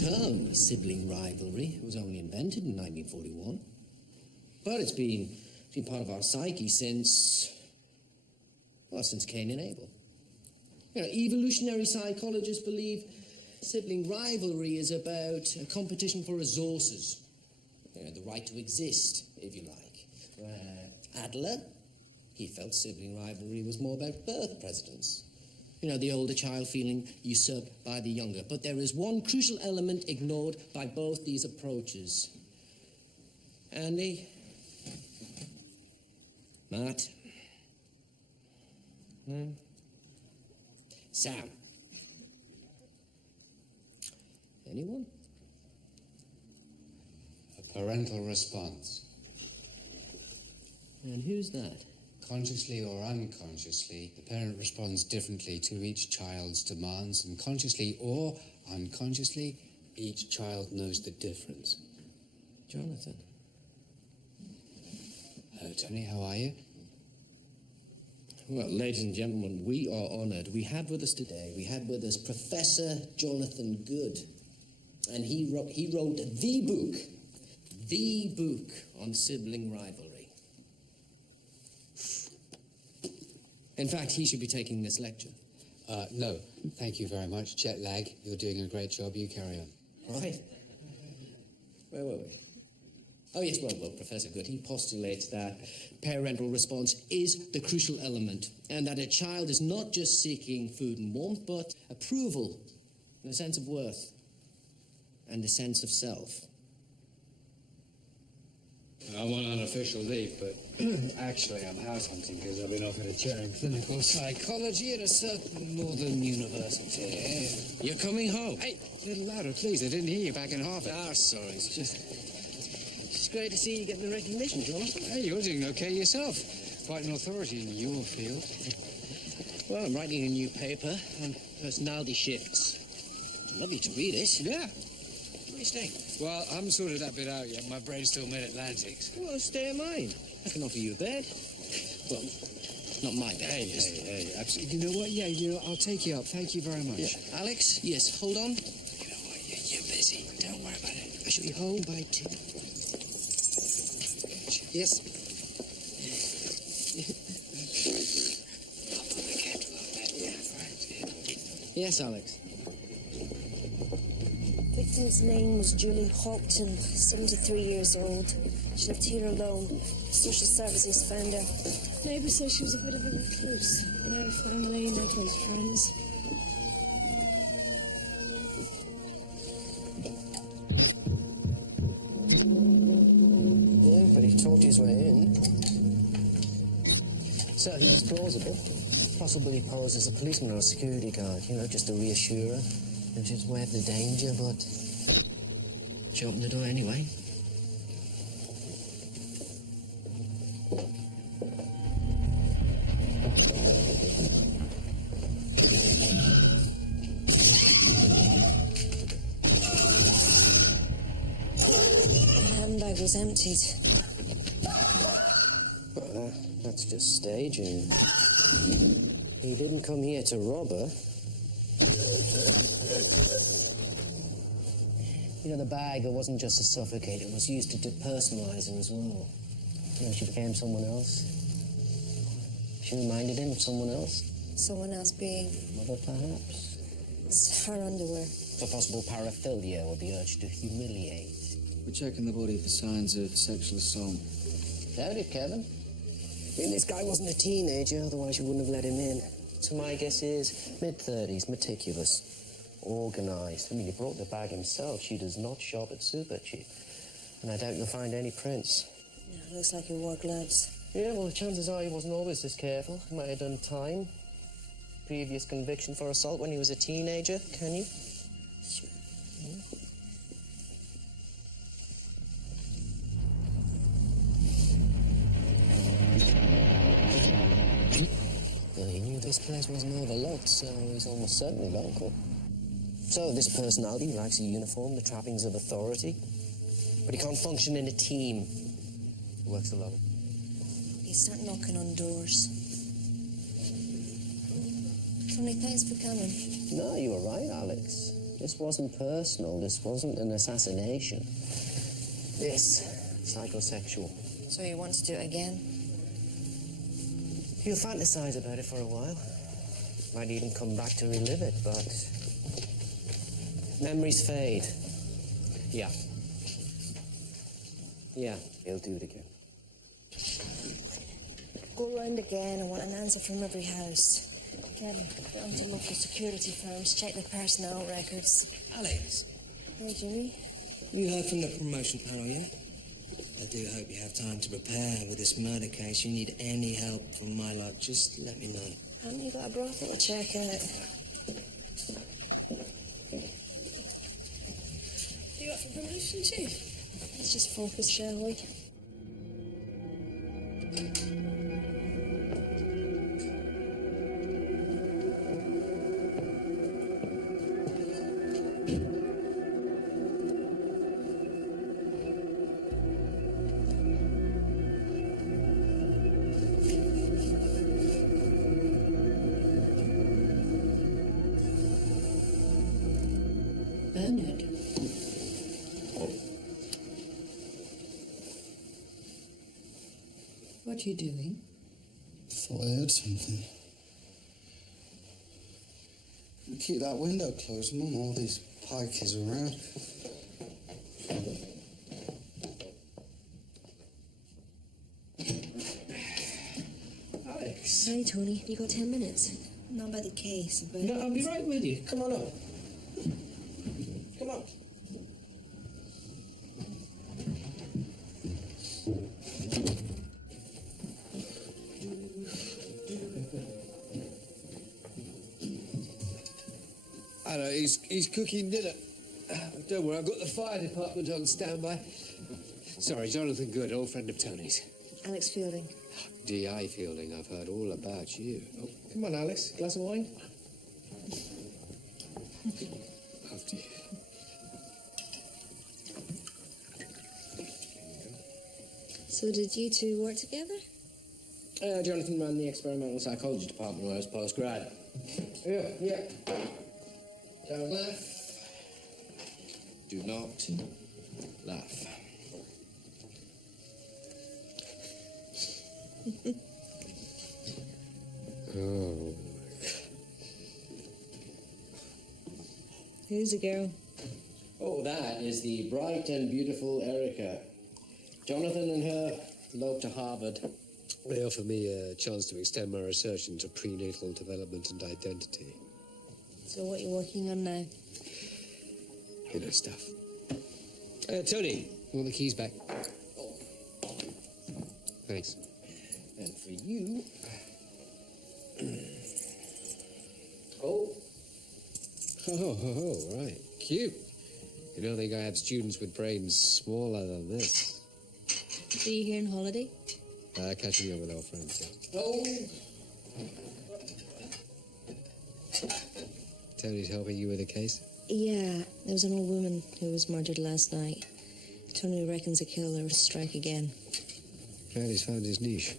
term sibling rivalry was only invented in 1941. But it's been part of our psyche since Cain and Abel. You know, evolutionary psychologists believe sibling rivalry is about a competition for resources. You know, the right to exist, if you like. Adler, he felt sibling rivalry was more about birth precedence. You know, the older child feeling usurped by the younger. But there is one crucial element ignored by both these approaches. Andy? Matt? Sam? Anyone? A parental response. And who's that? Consciously or unconsciously, the parent responds differently to each child's demands, and consciously or unconsciously, each child knows the difference. Jonathan? Hello, Tony, how are you? Well, ladies and gentlemen, we are honoured. We had with us Professor Jonathan Good. And he wrote the book on sibling rivalry. In fact, he should be taking this lecture. No, thank you very much. Jet lag, you're doing a great job. You carry on. Right. Where were we? Oh, yes, well, Professor Good, he postulates that parental response is the crucial element, and that a child is not just seeking food and warmth, but approval, and a sense of worth, and a sense of self. I'm on unofficial leave, but actually I'm house hunting because I've been offered a chair in clinical psychology at a certain northern university. You're coming home? Hey, a little louder, please. I didn't hear you back in Harvard. Sorry. It's great to see you getting the recognition, Jonathan. Hey, you're doing okay yourself. Quite an authority in your field. Well, I'm writing a new paper on personality shifts. I'd love you to read it. Yeah. Where are you staying? Well, I haven't sorted that bit out yet. My brain's still mid-Atlantic. Well, stay at mine. I can offer you a bed. Well, not my bed. Hey, absolutely. You know what? Yeah, I'll take you up. Thank you very much. Yeah. Alex? Yes, hold on. You know what? You're busy. Don't worry about it. I shall be home by 2. Yes. I'll put the kettle on that. Yeah, right. Yes, Alex. Victim's name was Julie Houghton, 73 years old. She lived here alone. Social services found her. Neighbours say she was a bit of a recluse. No family, no close friends. Yeah, but he talked his way in. So he was plausible. Possibly posed as a policeman or a security guard, you know, just to reassure her. And she was aware of the danger, but she opened the door anyway. The handbag was emptied. Well, that's just staging. He didn't come here to rob her. You know, the bag, it wasn't just to suffocate, it was used to depersonalize her as well. You know, she became someone else. She reminded him of someone else. Someone else being. Mother, perhaps. It's her underwear. For possible paraphilia or the urge to humiliate. We're checking the body for signs of sexual assault. Doubt it, Kevin. I mean, this guy wasn't a teenager, otherwise you wouldn't have let him in. So my guess is mid-30s, meticulous. Organised. I mean, he brought the bag himself. She does not shop at Super Cheap. And I doubt you'll find any prints. Yeah, looks like he wore gloves. Yeah, well, the chances are he wasn't always this careful. He might have done time. Previous conviction for assault when he was a teenager, can you? Sure. Well, he knew this place wasn't overlooked, so he's almost certainly local. So this personality likes a uniform, the trappings of authority. But he can't function in a team. He works alone. You start knocking on doors. Tony, thanks for coming. No, you were right, Alex. This wasn't personal. This wasn't an assassination. This, psychosexual. So you want to do it again? He'll fantasize about it for a while. Might even come back to relive it, but memories fade. Yeah. Yeah, he'll do it again. Go round again. I want an answer from every house. Get on to local security firms, check their personnel records. Alex, Hey, Jimmy. you heard from the promotion panel yet? I do hope you have time to prepare with this murder case. You need any help from my lot, just let me know. Haven't you got a brothel to check out? You up for promotion, Chief? Let's just focus, shall we? Bernard. What are you doing? Thought I heard something. Keep that window closed, Mum. All these pikeys around. Alex. Hey, Tony. You got 10 minutes? Not about the case, but... No, I'll be right with you. Come on up. Come on. I know, he's cooking dinner. Don't worry, I've got the fire department on standby. Sorry, Jonathan Good, old friend of Tony's. Alex Fielding. D.I. Fielding, I've heard all about you. Oh, come on, Alex. Glass of wine? After you. So did you two work together? Jonathan ran the experimental psychology department when I was post-grad. Yeah. Don't laugh. Do not laugh. Oh. Who's the girl? Oh, that is the bright and beautiful Erica. Jonathan and her eloped to Harvard. They offer me a chance to extend my research into prenatal development and identity. So what are you working on now? You know stuff. Tony, you want the keys back? Thanks. And for you... Oh. Oh, right. Cute. You don't think I have students with brains smaller than this? So you here on holiday? Catching up with old friends, yeah. Oh. Tony's helping you with the case? Yeah, there was an old woman who was murdered last night. Tony reckons the killer will strike again. Glad he's found his niche.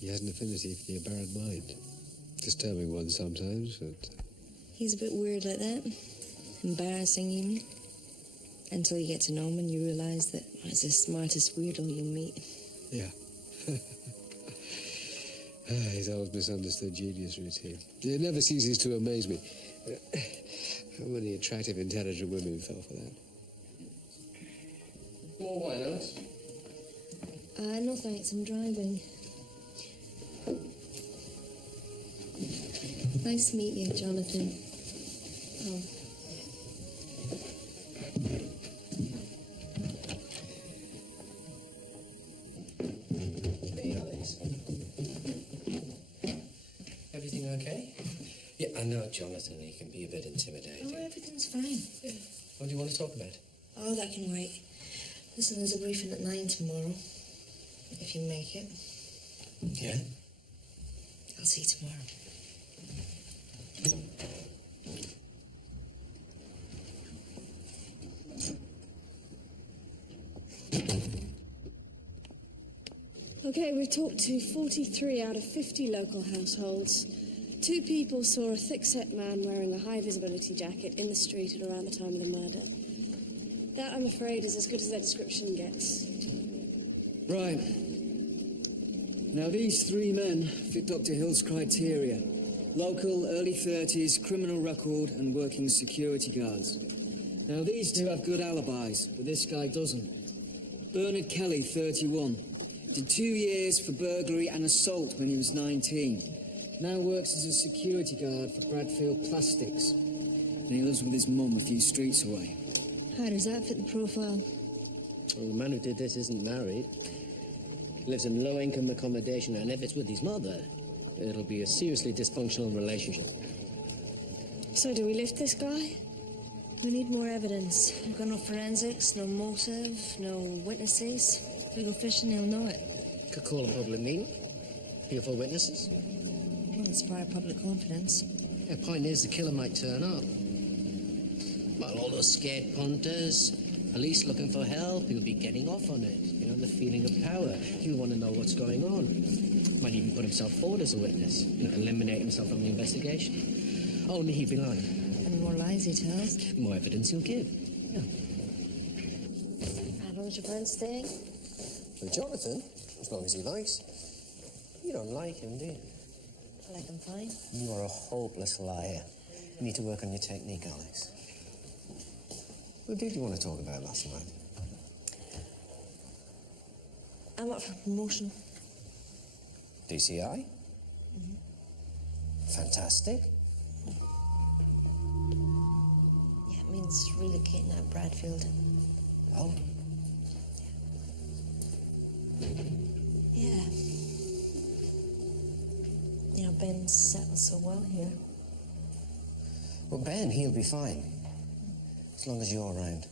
He has an affinity for the aberrant mind. Disturbing one sometimes, but... He's a bit weird like that. Embarrassing even. Until you get to know him and you realise that he's the smartest weirdo you meet. Yeah. His old misunderstood genius routine. It never ceases to amaze me. How many attractive, intelligent women fell for that? More wine, Alex? No thanks, I'm driving. Nice to meet you, Jonathan. Oh. Hey, Alex. Everything okay? Yeah, I know Jonathan. He can be a bit intimidating. Oh, everything's fine. What do you want to talk about? Oh, that can wait. Listen, there's a briefing at 9 tomorrow. If you make it. Yeah? I'll see you tomorrow. Okay, we've talked to 43 out of 50 local households. 2 people saw a thick-set man wearing a high-visibility jacket in the street at around the time of the murder. That, I'm afraid, is as good as their description gets. Right. Now, these 3 men fit Dr. Hill's criteria. Local, early 30s, criminal record, and working security guards. Now, these 2 have good alibis, but this guy doesn't. Bernard Kelly, 31. Did 2 years for burglary and assault when he was 19. Now works as a security guard for Bradfield Plastics. And he lives with his mum a few streets away. How does that fit the profile? Well, the man who did this isn't married. He lives in low-income accommodation, and if it's with his mother, it'll be a seriously dysfunctional relationship. So do we lift this guy? We need more evidence. We've got no forensics, no motive, no witnesses. If we go fishing, he'll know it. Could call a public meeting. E04 witnesses. Won't inspire public confidence. Yeah, point is, the killer might turn up. Well, all those scared punters, police looking for help, he'll be getting off on it. You know, the feeling of power. He'll want to know what's going on. Might even put himself forward as a witness. You know, eliminate himself from the investigation. Only he'd be lying. And the more lies he tells. The more evidence he'll give. Yeah. How long's your friend staying? With Jonathan, as long as he likes. You don't like him, do you? I like him fine. You are a hopeless liar. You need to work on your technique, Alex. What did you want to talk about last night? I'm up for promotion. DCI? Fantastic. Yeah, it means relocating out Bradfield. Oh, Yeah. You know, Ben's settled so well here. well, Ben, he'll be fine. As long as you're around.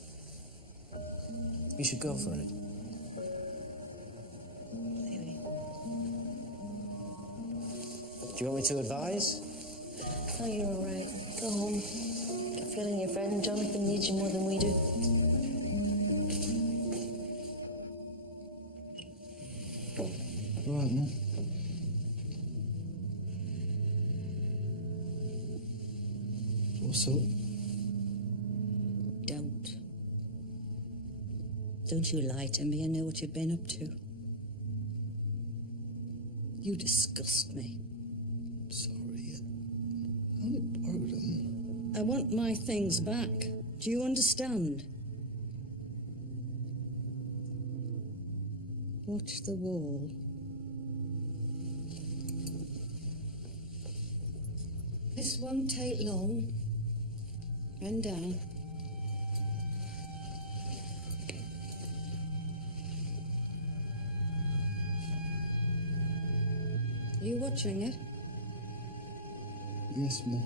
You should go for it. Maybe. Do you want me to advise? Oh, you're all right. Go home. Get a feeling your friend Jonathan needs you more than we do. Right, Mum. What's up? Don't you lie to me. I know what you've been up to. You disgust me. Sorry. I only borrowed them. I want my things back. Do you understand? Watch the wall. This won't take long. Bend down. Are you watching it? Yes, Mum.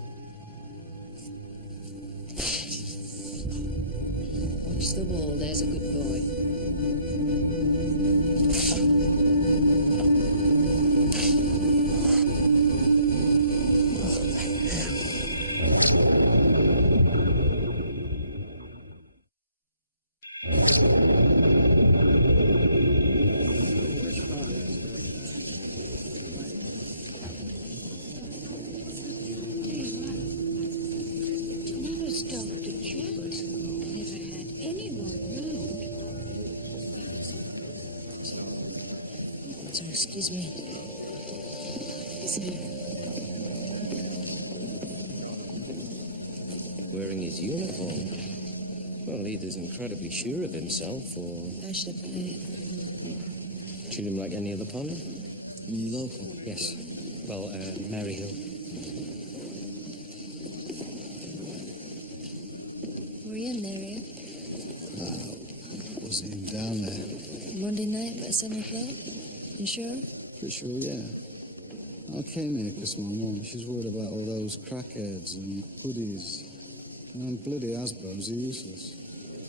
Watch the wall, there's a good boy. Never stopped to chat. Never had anyone round. Sorry, excuse me. He's here. Wearing his uniform. Well, either's incredibly sure of himself, or I should have played. treat him like any other punter. You local? Yes. Well, Maryhill. Were you in there yet? Wasn't even down there. Monday night about 7 o'clock? You sure? Pretty sure, yeah. I came here because my mum, she's worried about all those crackheads and hoodies. And bloody Hasbros are useless.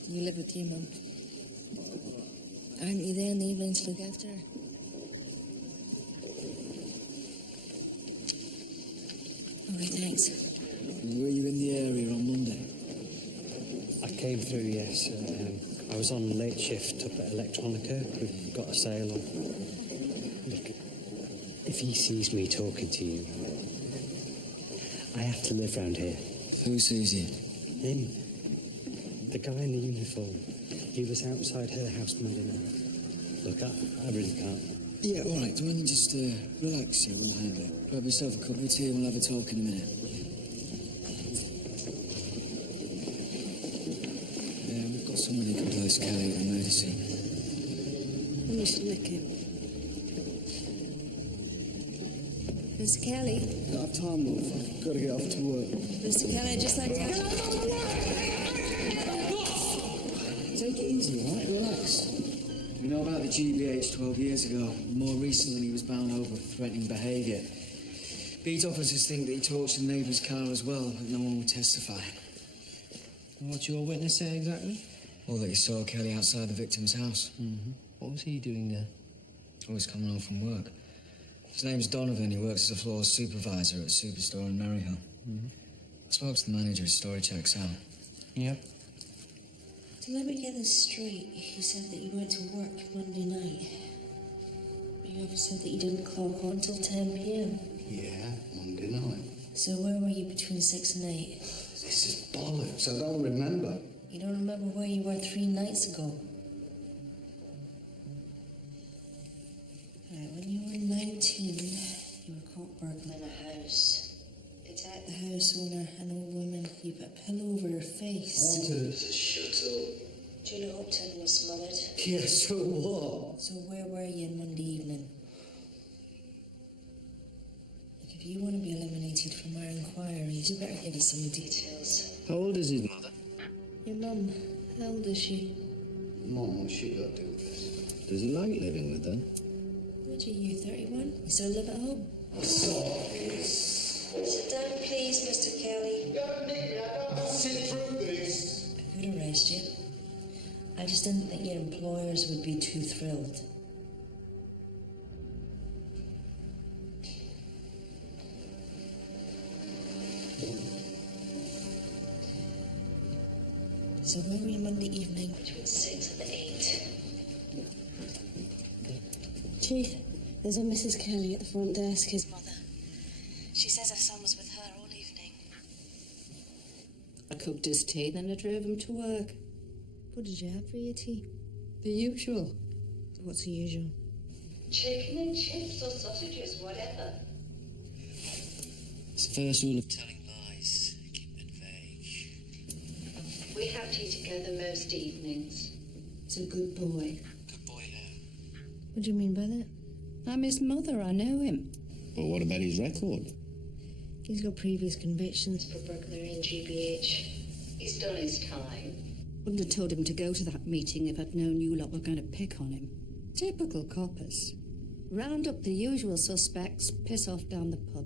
You live with your mum. Aren't you there in the evenings to look after her? All right, thanks. Were you in the area on Monday? I came through, yes. I was on late shift up at Electronica. We've got a sale on. Look, if he sees me talking to you, I have to live round here. Who's Susie? Him. The guy in the uniform. He was outside her house Monday night. Look, I really can't. Yeah, all right. Why don't you just relax here? We'll handle it. Grab yourself a cup of tea and we'll have a talk in a minute. Yeah, we've got someone who can place Kelly with emergency. We should lick him. Mr. Kelly? I don't have time, love. I've got to get off to work. Mr. Kelly, I'd just like to ask... Take it easy, all right? Relax. We know about the GBH 12 years ago. More recently, he was bound over for threatening behaviour. Beat officers think that he torched a neighbour's car as well, but no one would testify. What's your witness say exactly? All that he saw Kelly outside the victim's house. Mm-hmm. What was he doing there? Always coming home from work. His name's Donovan. He works as a floor supervisor at a superstore in Maryhill. Mm-hmm. I spoke to the manager. His story checks out. Yep. So let me get this straight. You said that you went to work Monday night. You also said that you didn't clock on until 10 p.m. Yeah, Monday night. So where were you between 6 and 8? This is bollocks. I don't remember. You don't remember where you were 3 nights ago? Right, when you were 19, you were caught burgling a house. Attacked the house owner, an old woman. You put a pillow over her face. Wanted to shut up. Julie Upton was smothered. Yeah, so what? So where were you on Monday evening? Look, if you want to be eliminated from our inquiries, you better give us some details. How old is his mother? Your mum, how old is she? Mom, what's she got to do with this? Does he like living with her? What are you, 31? You still live at home? Sit down, please, Mr. Kelly. Don't need me. I don't have to sit through this. I could arrest you. I just didn't think your employers would be too thrilled. So where were you Monday evening? Between 6 and 8. Chief, there's a Mrs. Kelly at the front desk, his mother. She says her son was with her all evening. I cooked his tea, then I drove him to work. What did you have for your tea? The usual. What's the usual? Chicken and chips or sausages, whatever. It's the first rule of telling lies. Keep it vague. We have tea together most evenings. It's a good boy. Good boy how? What do you mean by that? I'm his mother, I know him. Well, what about his record? He's got previous convictions. For burglary and GBH. He's done his time. Wouldn't have told him to go to that meeting if I'd known you lot were going to pick on him. Typical coppers. Round up the usual suspects, piss off down the pub.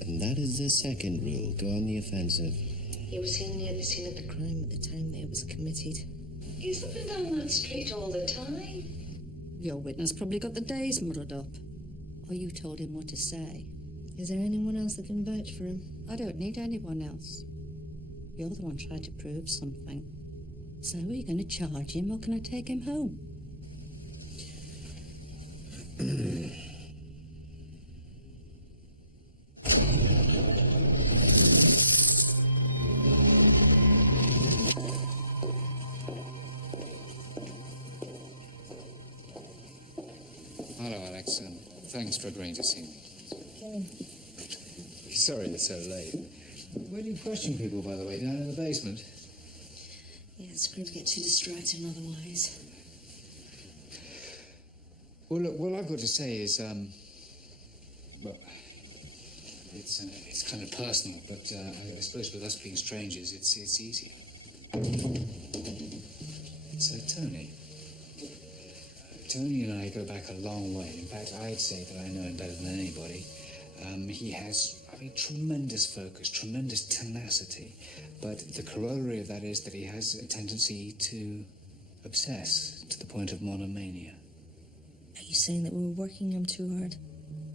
And that is the second rule. Go on the offensive. He was seen near the scene of the crime at the time that it was committed. He's up and down that street all the time. Your witness probably got the days muddled up. Or you told him what to say. Is there anyone else that can vouch for him? I don't need anyone else. You're the one trying to prove something. So are you going to charge him or can I take him home? Hello, Alex. Thanks for agreeing to see me. Sorry it's so late. Where do you question people, by the way? Down in the basement? Yeah, Scrubs get too distracted otherwise. Well, look, what I've got to say is, well, it's kind of personal, but I suppose with us being strangers, it's easier. It's Tony. Tony and I go back a long way. In fact, I'd say that I know him better than anybody. He has, tremendous focus, tremendous tenacity. But the corollary of that is that he has a tendency to obsess to the point of monomania. Are you saying that we were working him too hard?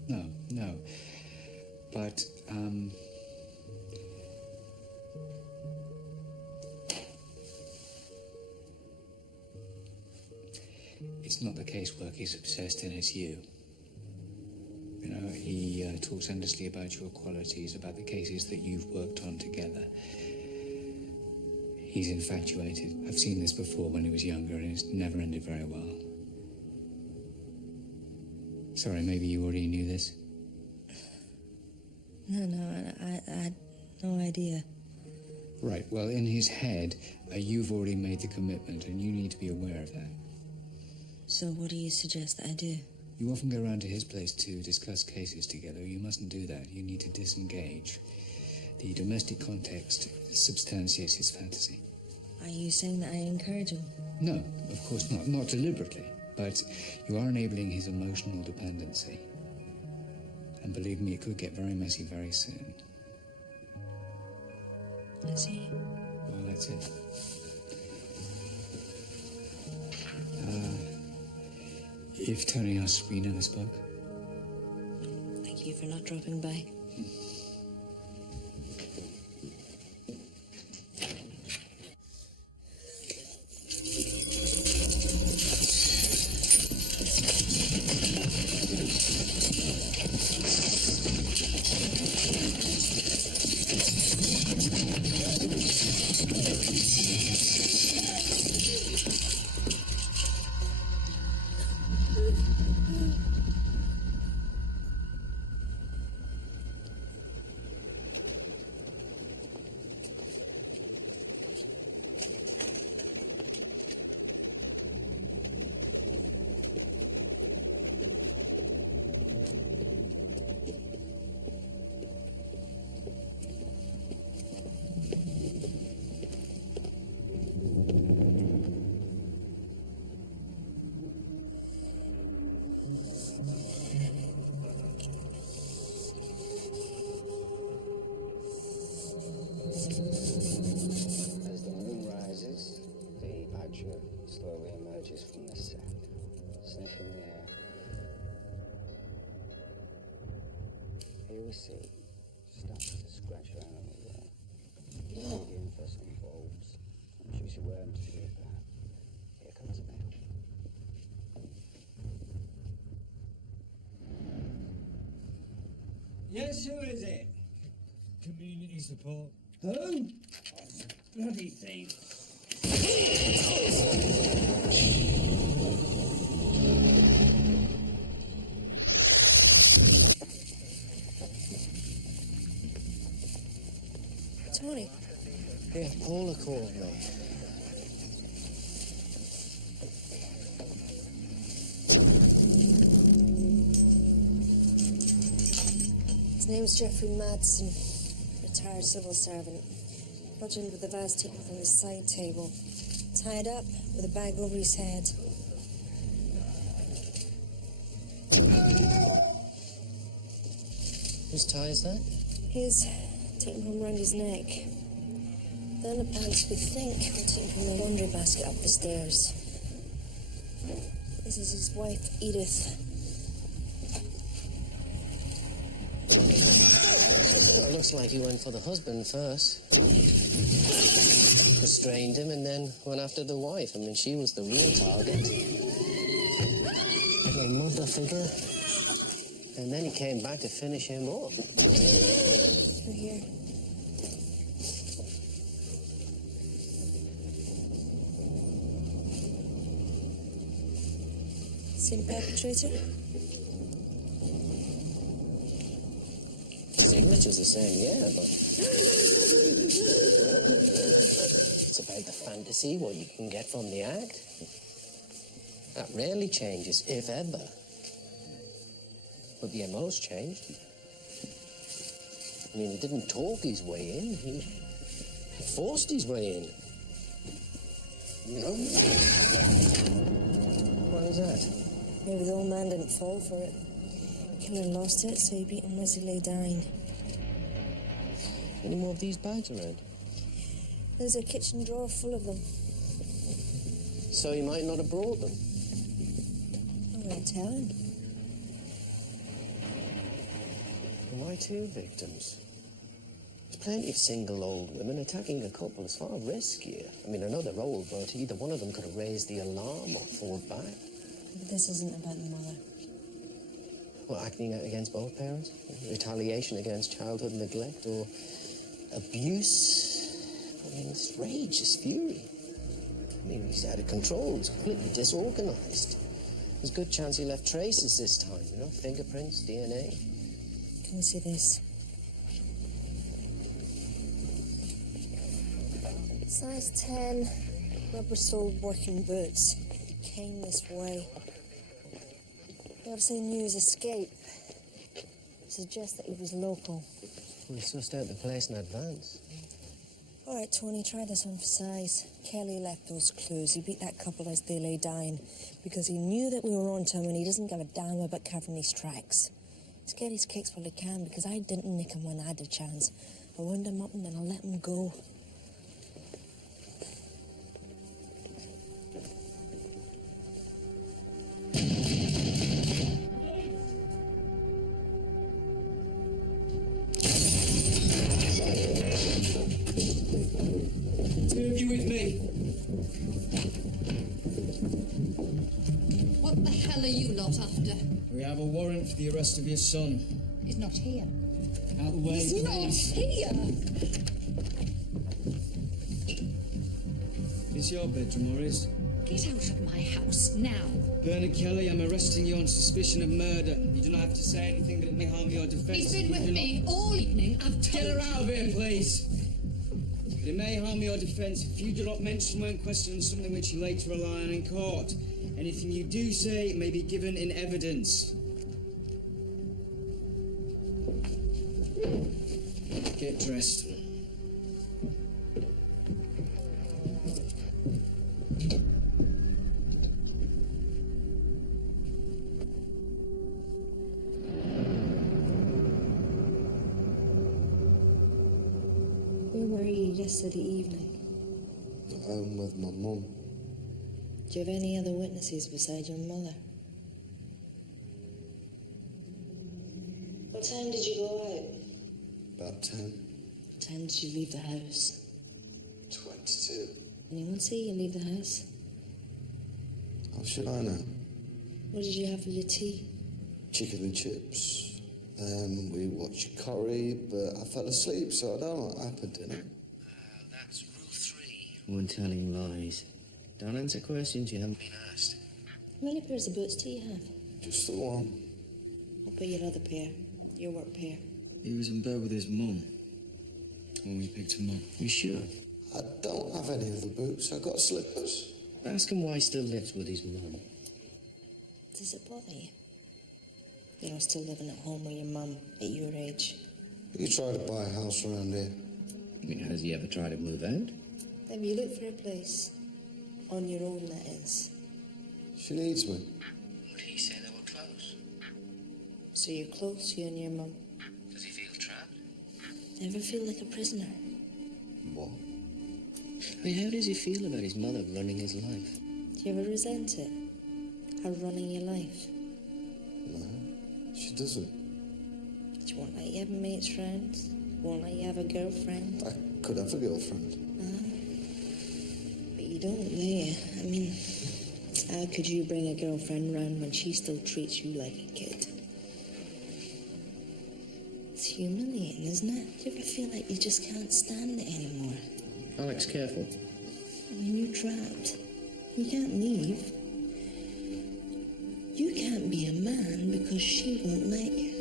No. But, it's not the casework he's obsessed in, it's you. You know, he talks endlessly about your qualities, about the cases that you've worked on together. He's infatuated. I've seen this before when he was younger, and it's never ended very well. Sorry, maybe you already knew this? No, I had no idea. Right, well, in his head, you've already made the commitment, and you need to be aware of that. So what do you suggest I do? You often go round to his place to discuss cases together. You mustn't do that. You need to disengage. The domestic context substantiates his fantasy. Are you saying that I encourage him? No, of course not. Not deliberately. But you are enabling his emotional dependency. And believe me, it could get very messy very soon. I see. Well, that's it. If Tony asks, we never spoke. Thank you for not dropping by. As the moon rises, the badger slowly emerges from the sand, sniffing the air. Here we see, starts to scratch around on the wall. Looking for some bulbs. I'm sure she weren't to do that. Here comes a bell. Yes, who is it? Community support. Who? Bloody thing. Tony. Yeah, Paula called me. His name's Jeffrey Madsen, retired civil servant. Bludgeoned with a vase taken from his side table. Tied up with a bag over his head. Whose tie is that? His taken from around his neck. The underpants, we think, were taken from the laundry basket up the stairs. This is his wife, Edith. Well, it looks like he went for the husband first. Restrained him and then went after the wife. I mean, she was the real target. A mother figure. And then he came back to finish him up. They're here. Same perpetrator? Signature's the same, yeah, but it's about the fantasy, what you can get from the act. That rarely changes, if ever. But the MO's changed. I mean, he didn't talk his way in, he forced his way in. You know? Why is that? Maybe the old man didn't fall for it. Killer lost it, so he beat him as he lay dying. Any more of these bags around? There's a kitchen drawer full of them. So he might not have brought them. I'm not telling. Why two victims? There's plenty of single old women. Attacking a couple is far riskier. I mean, I know they're old, but either one of them could have raised the alarm or fought back. But this isn't about the mother. Well, acting against both parents, retaliation against childhood neglect or abuse. I mean, it's rage, it's fury. I mean, he's out of control, he's completely disorganized. There's a good chance he left traces this time, you know, fingerprints, DNA. Can we see this? Size 10, rubber-soled working boots. He came this way. We have seen news escape. Suggests that he was local. We sussed out the place in advance. All right, Tony, try this one for size. Kelly left those clues. He beat that couple as they lay dying because he knew that we were on to him and he doesn't give a damn about covering his tracks. He's get his kicks while he can because I didn't nick him when I had a chance. I wound him up and then I let him go. Two of you with me. What the hell are you lot after? We have a warrant for the arrest of your son. He's not here. Out the way, He's not please. here! Is your bedroom, or is? Get out of my house now. Bernard Kelly, I'm arresting you on suspicion of murder. You do not have to say anything that may harm your defense. He's been You with do me all evening. I've told Get her out of you. here, please. But it may harm your defense if you do not mention when questioned something which you later rely on in court. Anything you do say may be given in evidence. Get dressed. Where were you yesterday evening? Home with my mum. Do you have any other witnesses besides your mother? What time did you go out? About 10. What time did you leave the house? 22. Anyone see you leave the house? How should I know? What did you have for your tea? Chicken and chips. We watched Corrie, but I fell asleep, so I don't know what happened in it. That's rule 3. One telling lies. Don't answer questions you haven't been asked. How many pairs of boots do you have? Just the one. What about your other pair? Your work pair? He was in bed with his mum when we picked him up. You sure? I don't have any of the boots. I got slippers. Ask him why he still lives with his mum. Does it bother you? You know, still living at home with your mum at your age. You try to buy a house around here. I mean, has he ever tried to move out? Have you looked for a place? On your own, that is. She needs me. Would he say they were close? So you're close, you and your mum. Does he feel trapped? Never feel like a prisoner. What? I mean, how does he feel about his mother running his life? Do you ever resent it? Her running your life? No, she doesn't. Do you want like you have mates friends? Want like you have a girlfriend? I could have a girlfriend. But you don't, do you? I mean, how could you bring a girlfriend round when she still treats you like a kid? It's humiliating, isn't it? Do you ever feel like you just can't stand it anymore? Alex, careful. I mean, you're trapped. You can't leave. You can't be a man because she won't let you.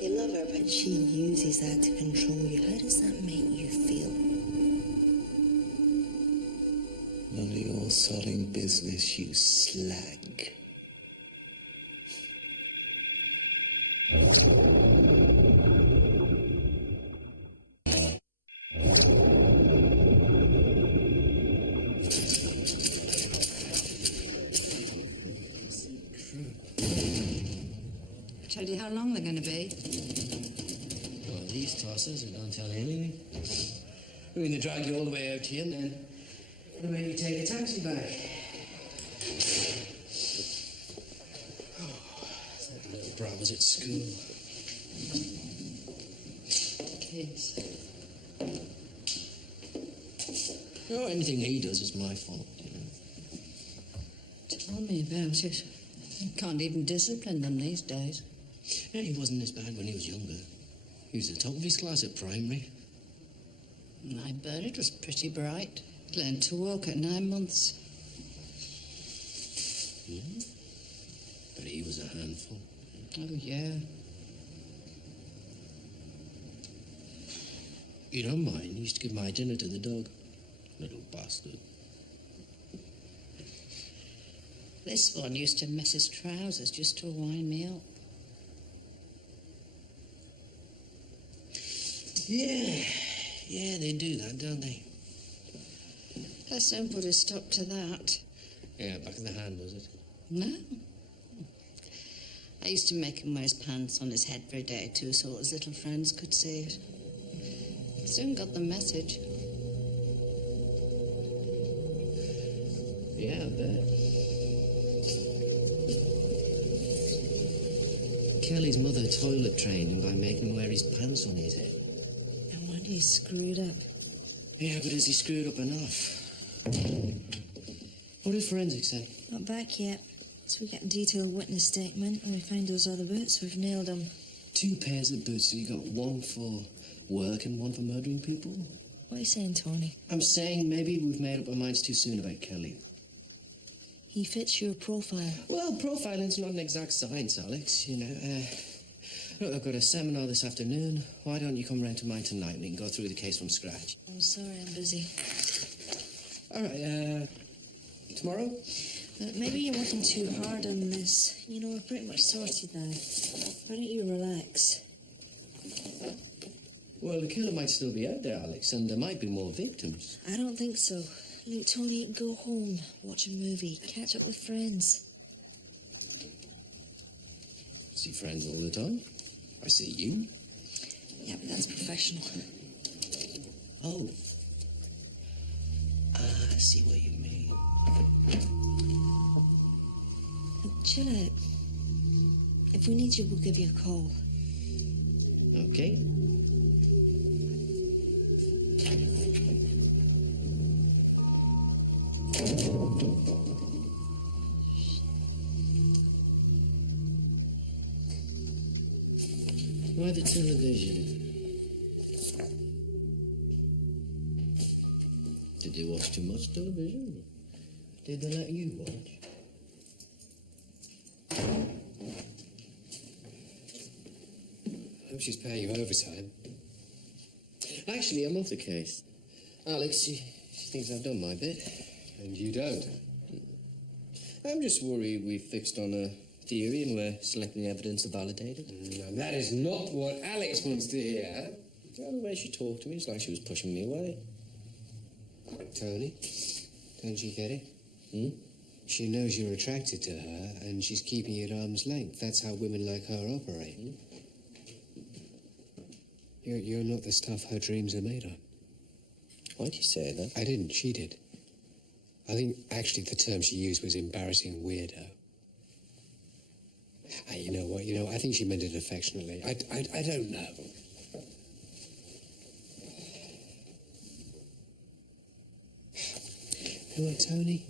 You love her, but she uses that to control you. How does that make you feel? None of your sodding business, you slag. Tell you how long they're going to be. Well, these tossers don't tell anything. I mean, they drag you all the way out here and then they make you take a taxi back. That little brat was at school. Kids. You know, anything he does is my fault, you know. Tell me about it. Can't even discipline them these days. Yeah, he wasn't as bad when he was younger. He was the top of his class at primary. My Bernard was pretty bright. Learned to walk at 9 months. But he was a handful. Oh, yeah. You don't mind? He used to give my dinner to the dog. Little bastard. This one used to mess his trousers just to wind me up. Yeah, they do that, don't they? I soon put a stop to that. Yeah, back in the hand, was it? No. I used to make him wear his pants on his head for a day or two so his little friends could see it. Soon got the message. Yeah, I bet. Kelly's mother toilet trained him by making him wear his pants on his head. And when he's screwed up. Yeah, but has he screwed up enough? What did forensics say? Not back yet. So we get a detailed witness statement and we find those other boots. We've nailed them. 2 pairs of boots, so you got one for work and one for murdering people? What are you saying, Tony? I'm saying maybe we've made up our minds too soon about Kelly. He fits your profile. Well, profiling's not an exact science, Alex, you know. Look, I've got a seminar this afternoon. Why don't you come round to mine tonight and we can go through the case from scratch? I'm sorry, I'm busy. All right, tomorrow? Maybe you're working too hard on this. You know, we're pretty much sorted now. Why don't you relax? Well, the killer might still be out there, Alex, and there might be more victims. I don't think so. Look, Tony, go home, watch a movie, catch up with friends. See friends all the time. I see you. Yeah, but that's professional. Oh. I see what you mean. Look, chill out. If we need you, we'll give you a call. Okay. Why the television? Did they watch too much television? Did they let you watch? I hope she's paying you overtime. Actually, I'm off the case. Alex, she thinks I've done my bit. And you don't. I'm just worried we fixed on a theory and we're selecting evidence to validate it. And that is not what Alex wants to hear. Well, the way she talked to me, it's like she was pushing me away. Tony, don't you get it? Hmm? She knows you're attracted to her and she's keeping you at arm's length. That's how women like her operate. You're not the stuff her dreams are made of. Why'd you say that? I didn't. She did. I think actually the term she used was embarrassing weirdo. You know what? I think she meant it affectionately. I don't know. You know what, Tony?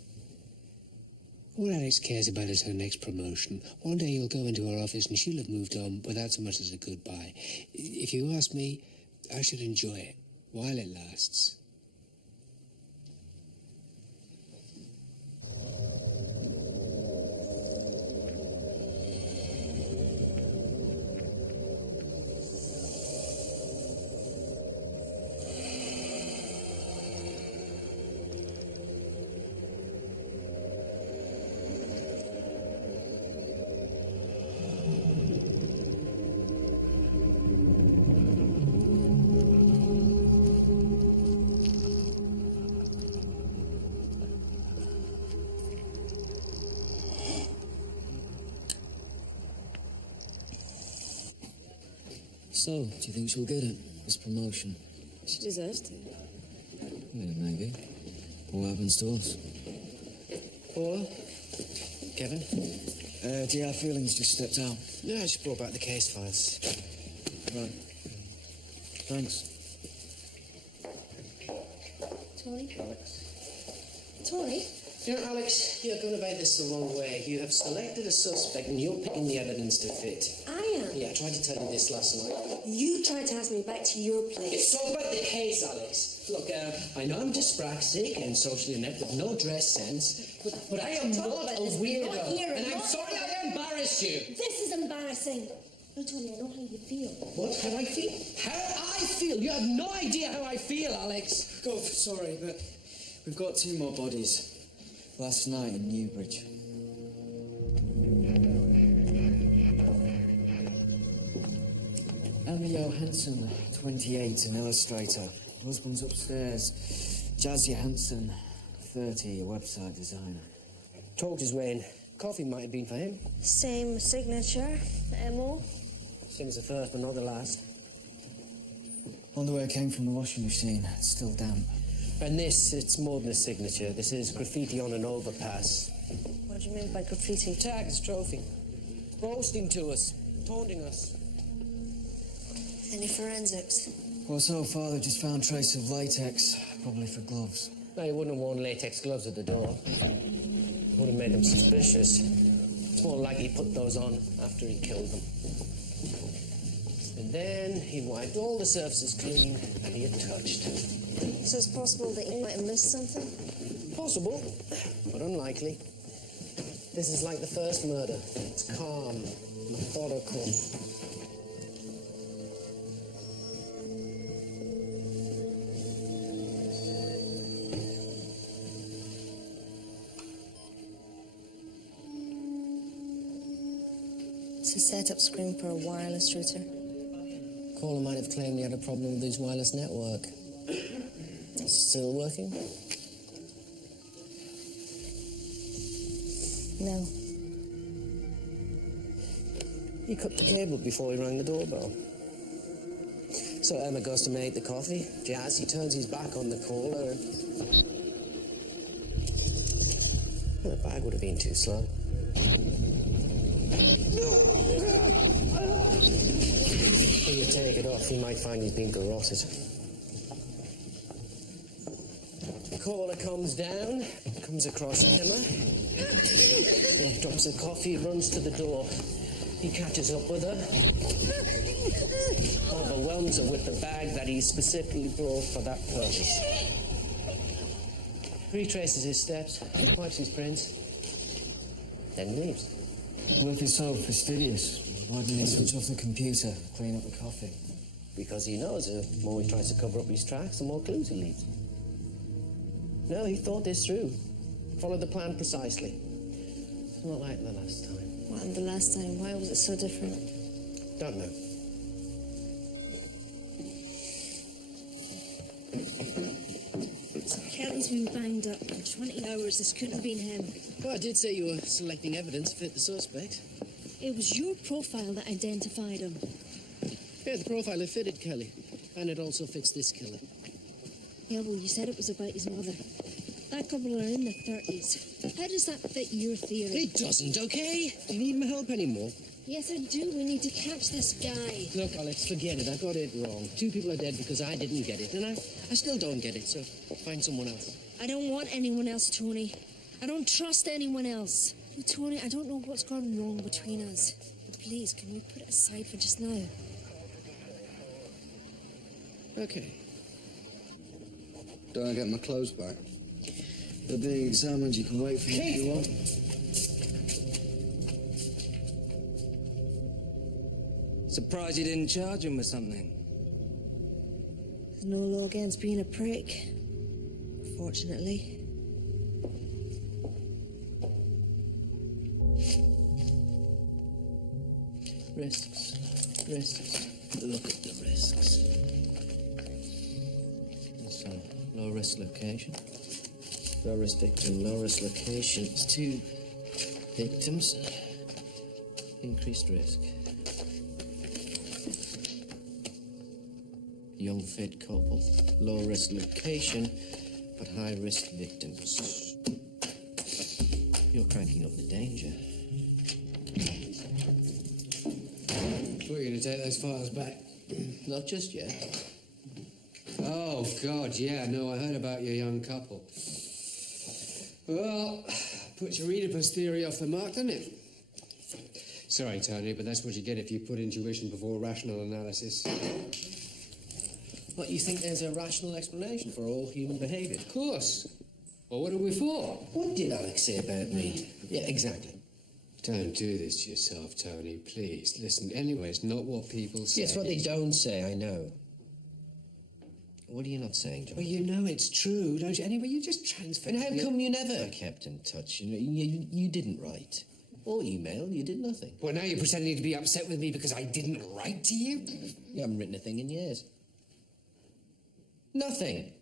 All Alex cares about is her next promotion. One day you'll go into her office and she'll have moved on without so much as a goodbye. If you ask me, I should enjoy it while it lasts. So, do you think she'll get it? This promotion? She deserves to. Yeah, maybe. What happens to us? Paula? Kevin? DR Feelings just stepped out. Yeah, I just brought back the case files. Right. Thanks. Tony? Tony? You know, Alex, you're going about this the wrong way. You have selected a suspect and you're picking the evidence to fit. I am. Yeah, I tried to tell you this last night. You tried to ask me back to your place. Let's talk about the case, Alex. Look, I know I'm dyspraxic and socially inept with no dress sense, but I am not a weirdo. Not here, And I'm not sorry I embarrassed you. This is embarrassing. You told me I know how you feel. What? How I feel? How I feel? You have no idea how I feel, Alex. God, sorry, but we've got 2 more bodies. Last night in Newbridge. Emma Johansson, 28, an illustrator. Husband's upstairs. Jazz Johansson, 30, a website designer. Talked his way in. Coffee might have been for him. Same signature, MO. Same as the first, but not the last. Underwear came from the washing machine. It's still damp. And this, it's more than a signature. This is graffiti on an overpass. What do you mean by graffiti? Tag his trophy. Boasting to us, taunting us. Any forensics? Well, so far they've just found traces of latex, probably for gloves. No, he wouldn't have worn latex gloves at the door. Would have made him suspicious. It's more likely he put those on after he killed them. And then he wiped all the surfaces clean that he had touched. So it's possible that you might have missed something? Possible, but unlikely. This is like the first murder. It's calm, methodical. It's a setup screen for a wireless router. Caller might have claimed he had a problem with his wireless network. Still working? No. He cut the cable before he rang the doorbell. So Emma goes to make the coffee. Jazz, he turns his back on the caller and... Well, the bag would have been too slow. When you take it off, you might find he's been garroted. The caller comes down, comes across Emma. He drops the coffee, runs to the door. He catches up with her, overwhelms her with the bag that he specifically brought for that purpose. Retraces his steps, wipes his prints, then leaves. Well, if he's so fastidious, why didn't he switch off the computer, clean up the coffee? Because he knows the more he tries to cover up his tracks, the more clues he leaves. No, he thought this through. Followed the plan precisely. It's not like the last time. What happened the last time? Why was it so different? Don't know. Kelly's been banged up for 20 hours. This couldn't have been him. Well, I did say you were selecting evidence to fit the suspect. It was your profile that identified him. Yeah, the profiler fitted Kelly. And it also fits this killer. Yeah, well, you said it was about his mother. That couple are in their 30s. How does that fit your theory? It doesn't, okay? Do you need my help anymore? Yes, I do. We need to catch this guy. Look, Alex, forget it. I got it wrong. 2 people are dead because I didn't get it. And I still don't get it, so find someone else. I don't want anyone else, Tony. I don't trust anyone else. Tony, I don't know what's gone wrong between us. But please, can we put it aside for just now? Okay. Don't I get my clothes back? They're being examined. You can wait for me if you want. Surprised you didn't charge him with something. There's no law against being a prick. Fortunately. Risks. Risks. Look at the risks. So, low risk location. Low risk victim, low risk location. It's 2 victims. Increased risk. Young fit couple. Low risk location, but high risk victims. You're cranking up the danger. Thought you were going to take those files back. Not just yet. Oh, God, yeah, no, I heard about your young couple. Well, puts your Oedipus theory off the mark, doesn't it? Sorry, Tony, but that's what you get if you put intuition before rational analysis. What, you think there's a rational explanation for all human behaviour? Of course. Well, what are we for? What did Alex say about me? Yeah, exactly. Don't do this to yourself, Tony, please. Listen, anyway, it's not what people say. Yes, what they don't say, I know. What are you not saying, John? Well, you know it's true, don't you? Anyway, you just transfer. And how come you never kept in touch? You didn't write. Or email, you did nothing. Well, now you're pretending to be upset with me because I didn't write to you? You haven't written a thing in years. Nothing.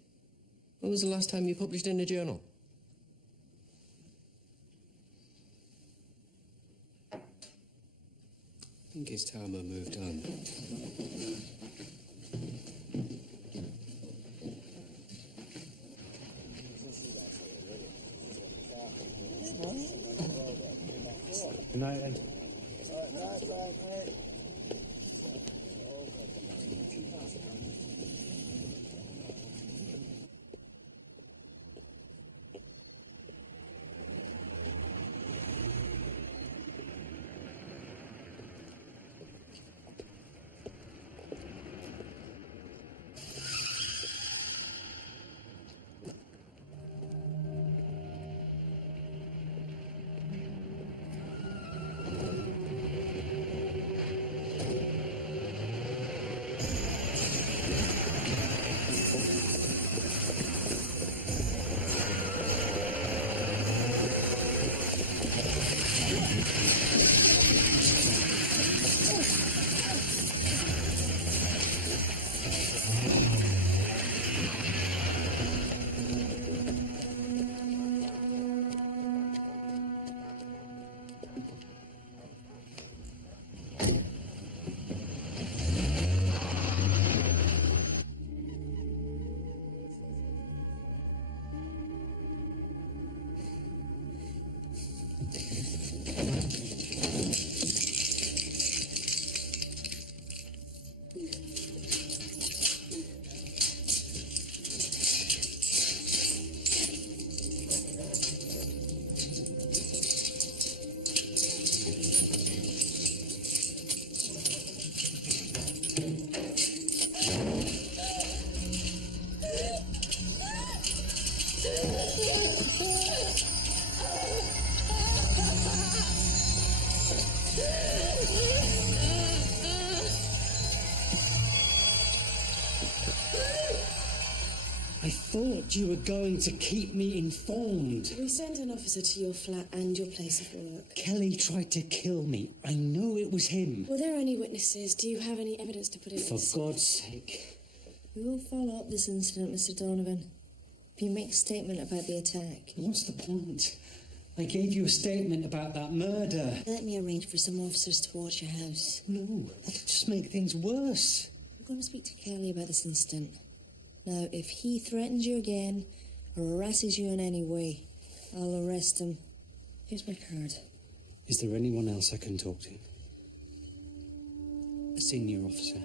When was the last time you published in a journal? I think it's time I moved on. Good night, then. I thought you were going to keep me informed. We sent an officer to your flat and your place of work. Kelly tried to kill me. I know it was him. Were there any witnesses? Do you have any evidence to put in? For God's sake. We will follow up this incident, Mr. Donovan. If you make a statement about the attack. What's the point? I gave you a statement about that murder. Let me arrange for some officers to watch your house. No, that'll just make things worse. I'm going to speak to Kelly about this incident. Now, if he threatens you again or harasses you in any way, I'll arrest him. Here's my card. Is there anyone else I can talk to? A senior officer?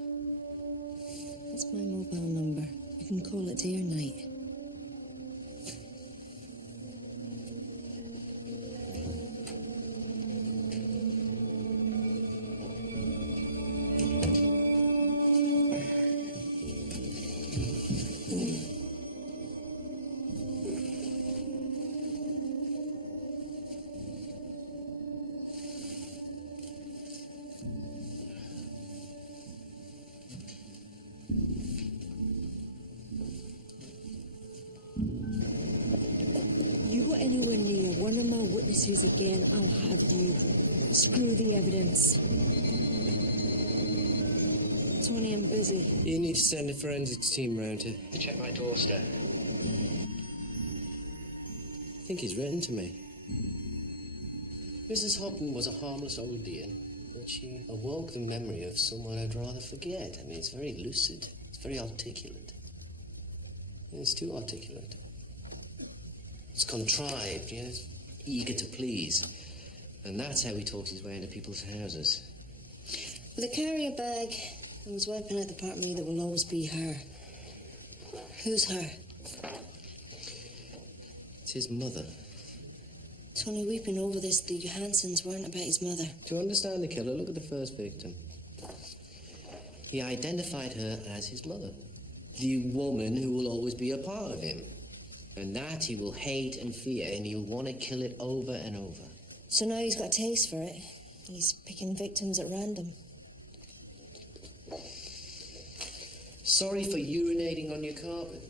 That's my mobile number. You can call it day or night. Anywhere near one of my witnesses again, I'll have you. Screw the evidence. Tony, I'm busy. You need to send a forensics team round to Check my doorstep. I think he's written to me. Mrs. Houghton was a harmless old dear, but she awoke the memory of someone I'd rather forget. I mean, it's very lucid. It's very articulate. It's too articulate. It's contrived, yes, eager to please. And that's how he talks his way into people's houses. With a carrier bag, I was wiping out the part of me that will always be her. Who's her? It's his mother. It's only weeping over this the Johansons weren't about his mother. To understand the killer, look at the first victim. He identified her as his mother, the woman who will always be a part of him. And that he will hate and fear, and he'll want to kill it over and over. So now he's got a taste for it. He's picking victims at random. Sorry for urinating on your carpet.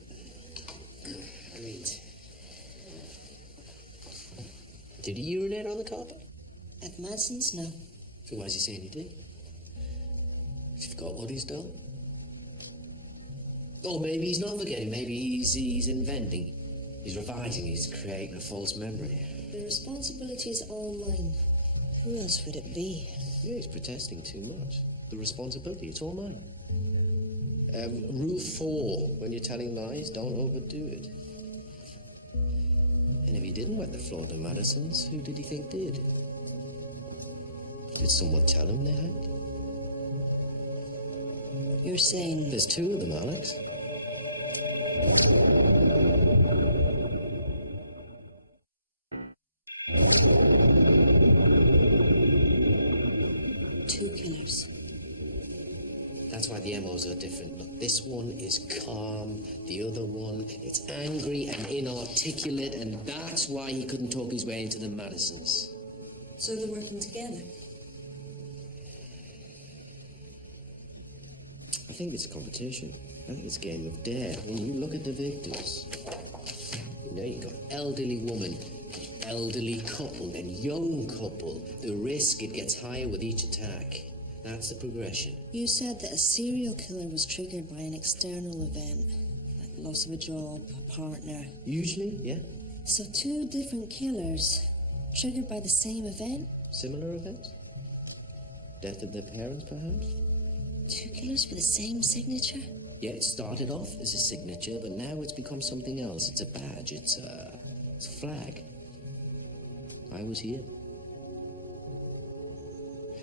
Great. Did he urinate on the carpet? At Madsen's, no. So why's he saying he did? Has he forgot what he's done? Or maybe he's not forgetting. Maybe he's inventing. He's revising. He's creating a false memory. The responsibility is all mine. Who else would it be? Yeah, he's protesting too much. The responsibility, it's all mine. Rule 4, when you're telling lies, don't overdo it. And if he didn't wet the floor at the Madisons, who did he think did? Did someone tell him they had? You're saying... There's 2 of them, Alex. Two killers. That's why the MOs are different. Look, this one is calm, the other one, it's angry and inarticulate, and that's why he couldn't talk his way into the Madisons. So they're working together? I think it's a competition. I think it's a game of dare. When you look at the victims, you know, you've got elderly woman, elderly couple, then young couple. The risk, it gets higher with each attack. That's the progression. You said that a serial killer was triggered by an external event, like loss of a job, a partner. Usually, yeah. So 2 different killers triggered by the same event? Similar events? Death of their parents, perhaps? 2 killers with the same signature? Yeah, it started off as a signature, but now it's become something else. It's a badge, it's a flag. I was here.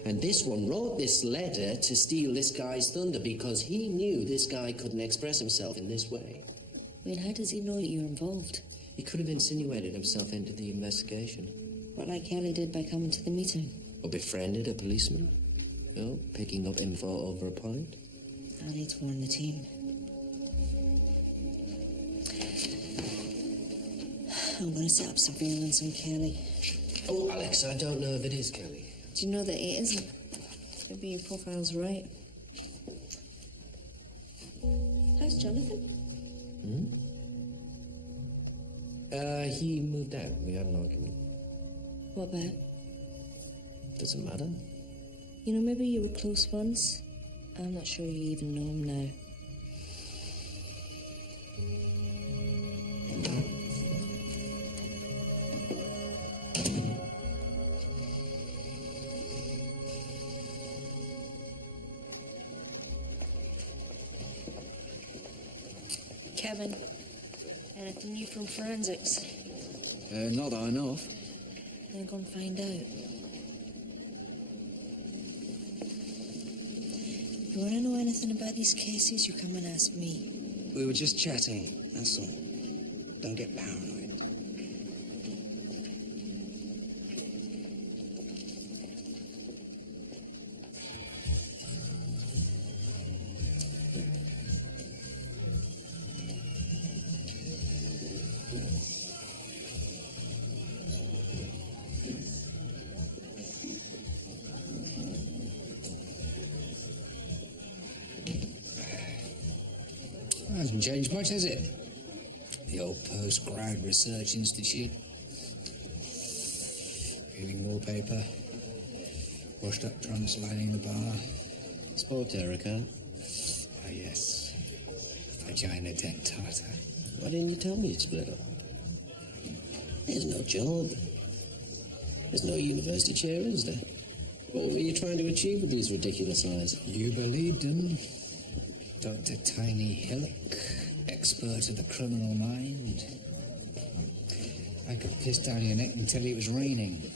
And this one wrote this letter to steal this guy's thunder because he knew this guy couldn't express himself in this way. I mean, how does he know that you're involved? He could have insinuated himself into the investigation. What, like Kelly did by coming to the meeting? Or befriended a policeman. You know, picking up info over a pint. I need to warn the team. I'm going to set up surveillance on Kelly. Oh, Alex, I don't know if it is Kelly. Do you know that it isn't? Maybe your profile's right. How's Jonathan? He moved out. We had an argument. What about? Doesn't matter. You know, maybe you were close once. I'm not sure you even know him now. Kevin, anything new from forensics? Not that I know of. Then go and find out. If you want to know anything about these cases, you come and ask me. We were just chatting, that's all. Don't get paranoid. Hasn't changed much, has it? The old post-grad research institute. Peeling wallpaper. Washed up trunks lining the bar. Sport Erica. Ah, yes. Vagina dentata. Why didn't you tell me you'd split up? There's no job. There's no university chair, is there? What were you trying to achieve with these ridiculous lies? You believed him. Dr. Tiny Hillock, expert of the criminal mind. I could piss down your neck until it was raining.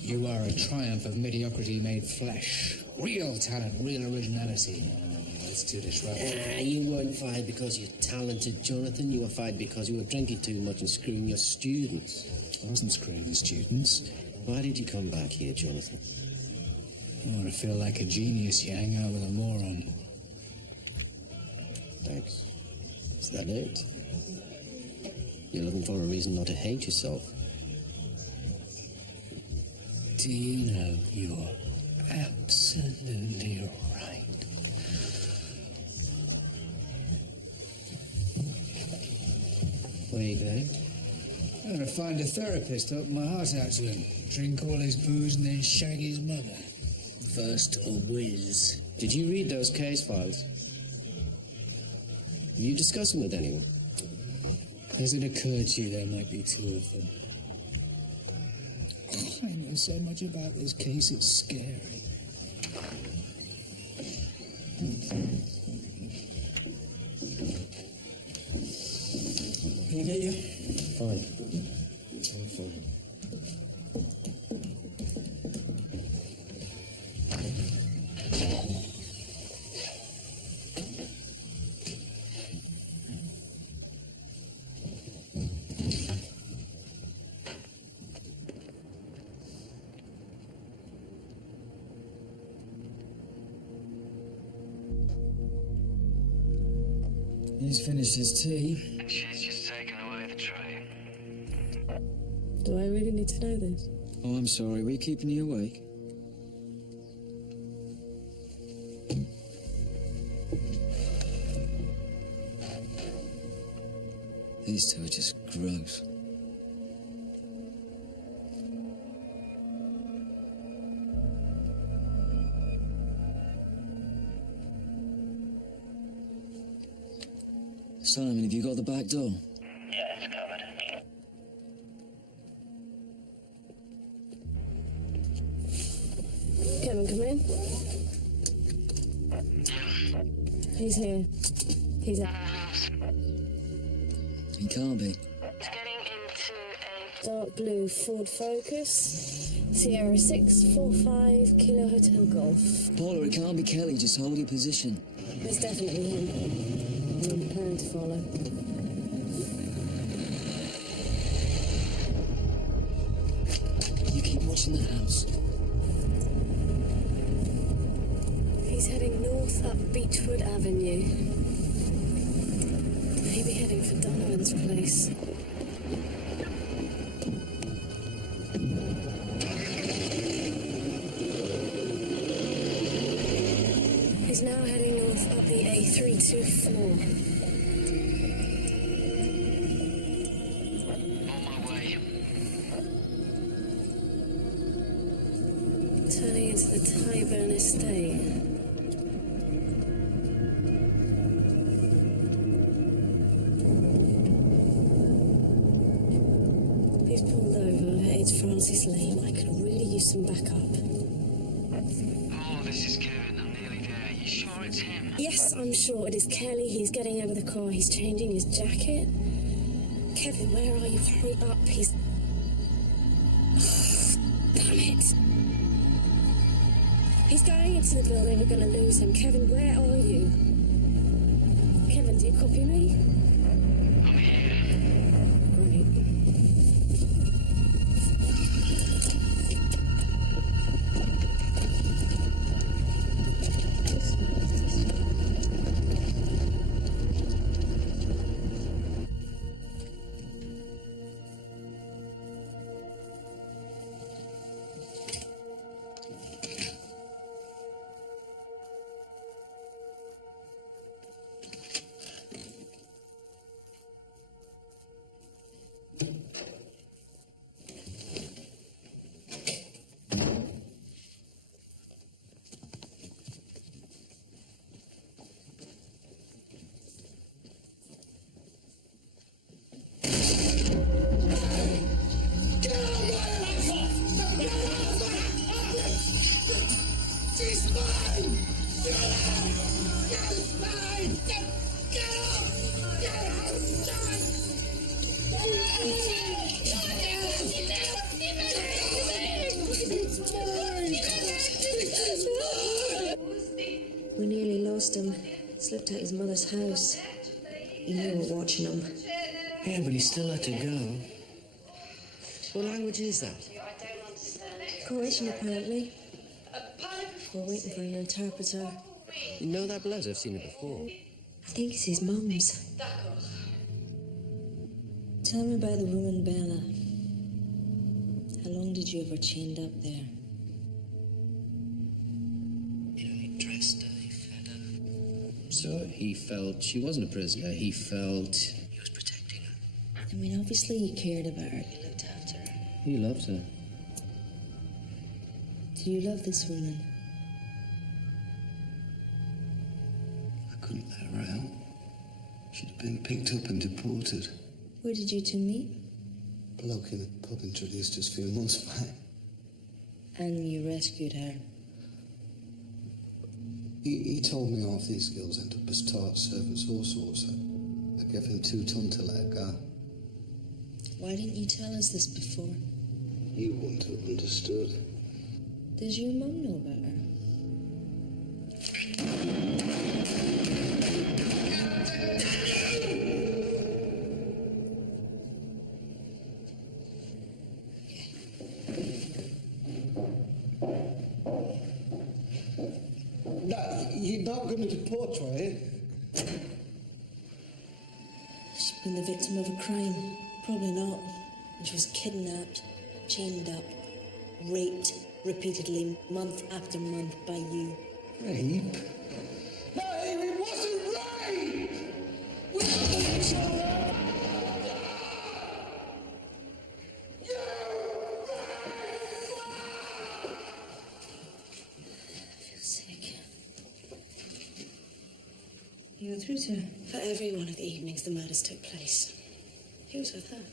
You are a triumph of mediocrity made flesh. Real talent, real originality. Let's do this right. You weren't fired because you're talented, Jonathan. You were fired because you were drinking too much and screwing your students. I wasn't screwing the students. Why did you come back here, Jonathan? I want to feel like a genius. You hang out with a moron. Thanks. Is that it? You're looking for a reason not to hate yourself. Do you know, you're absolutely right. Where are you going? I'm going to find a therapist, open my heart out to him, drink all his booze and then shag his mother. First a whiz. Did you read those case files? Have you discussed them with anyone? Has it occurred to you there might be two of them? Oh, I know so much about this case, it's scary. Can I get you? Fine. I'm fine. He's finished his tea. And she's just taken away the tray. Do I really need to know this? Oh, I'm sorry. Were you keeping you awake? These two are just gross. Simon, have you got the back door? Yeah, it's covered. Kevin, come in. He's here. He's out. He can't be. Getting into a Dark blue Ford Focus. Sierra 645 Kilo Hotel Golf. Paula, it can't be Kelly. Just hold your position. It's definitely him. I'm preparing to follow. You keep watching the house. He's heading north up Beechwood Avenue. Maybe heading for Donovan's place. He's now heading north up the A324. On my way. Turning into the Tyburn estate. He's pulled over. It's Francis Lane. I could really use some backup. Oh, this is Kevin. I'm nearly there. You sure it's him? Yes, I'm sure it is Kelly. He's getting out of the car. He's changing his jacket. Kevin, where are you? Hurry up. He's... Damn it. He's going into the building. We're going to lose him. Kevin, where are you? Kevin, do you copy me? I'm here. Great. We nearly lost him. Slipped out his mother's house. He knew we were watching him. Yeah, but he still had to go. What language is that? Croatian, apparently. We're waiting for an interpreter. You know that blood? I've seen it before. I think it's his mum's. Tell me about the woman Bella. How long did you have her chained up there? He dressed her, he fed her. So he felt she wasn't a prisoner. He felt he was protecting her. I mean, obviously you cared about her. You looked after her. He loved her. Do you love this woman? I couldn't let her out. She'd have been picked up and deported. Where did you two meet? Bloke in a pub introduced us a few months back. And you rescued her. He told me half these girls end up as tart servants, all sorts. I gave him 2 ton to let her go. Why didn't you tell us this before? You wouldn't have understood. Does your mum know about her? No, you're not going to deport her, eh? She's been the victim of a crime. Probably not. And she was kidnapped, chained up, raped repeatedly, month after month by you. Rape? No, it wasn't rape! We love each other! I feel sick. You were through to her? For every one of the evenings the murders took place. He was with her.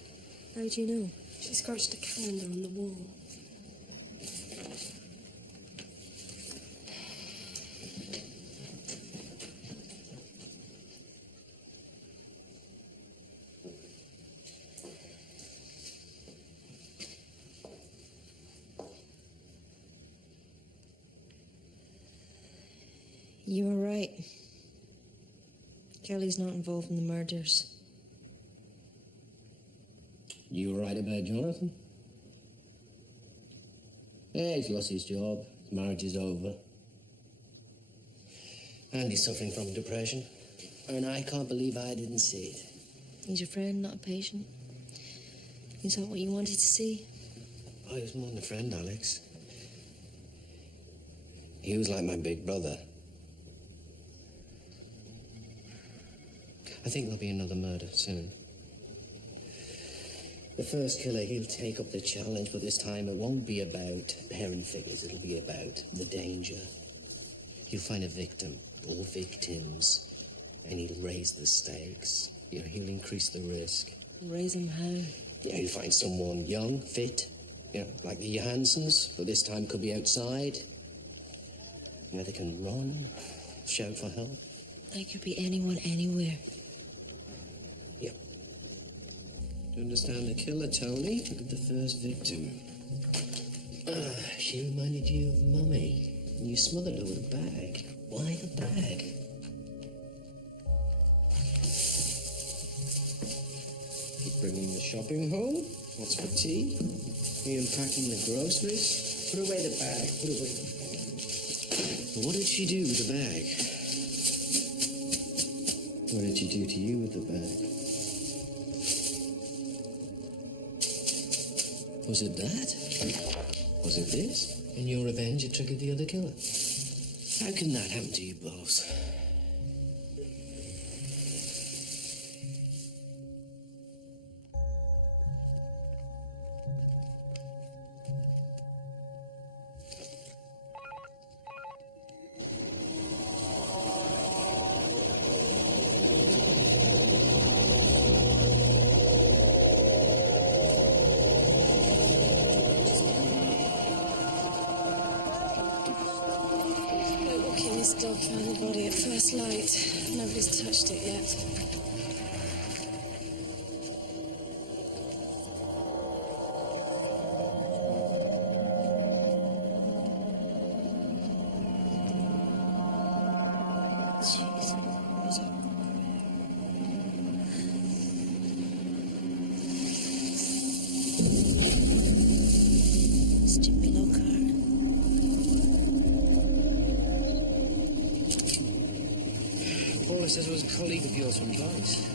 How do you know? She scratched a calendar on the wall. You were right. Kelly's not involved in the murders. You were right about Jonathan. Yeah, he's lost his job. His marriage is over. And he's suffering from depression. And I can't believe I didn't see it. He's your friend, not a patient. Is that what you wanted to see? Oh, he was more than a friend, Alex. He was like my big brother. I think there'll be another murder soon. The first killer, he'll take up the challenge, but this time it won't be about parent figures. It'll be about the danger. He'll find a victim, or victims, and he'll raise the stakes. You know, he'll increase the risk. Raise him how? Yeah, he'll find someone young, fit, you know, like the Johansons, but this time could be outside, where they can run, shout for help. That could be anyone, anywhere. Yep. Do you understand the killer, Tony? Look at the first victim. She reminded you of Mummy, and you smothered her with a bag. Why the bag? Keep bringing the shopping home. What's for tea? Are you unpacking the groceries? Put away the bag. Put away the bag. What did she do with the bag? What did she do to you with the bag? Was it that? Was it this? In your revenge, you triggered the other killer. How can that happen to you both? This dog found the body at first light. Nobody's touched it yet. says it was a colleague of yours from Vice.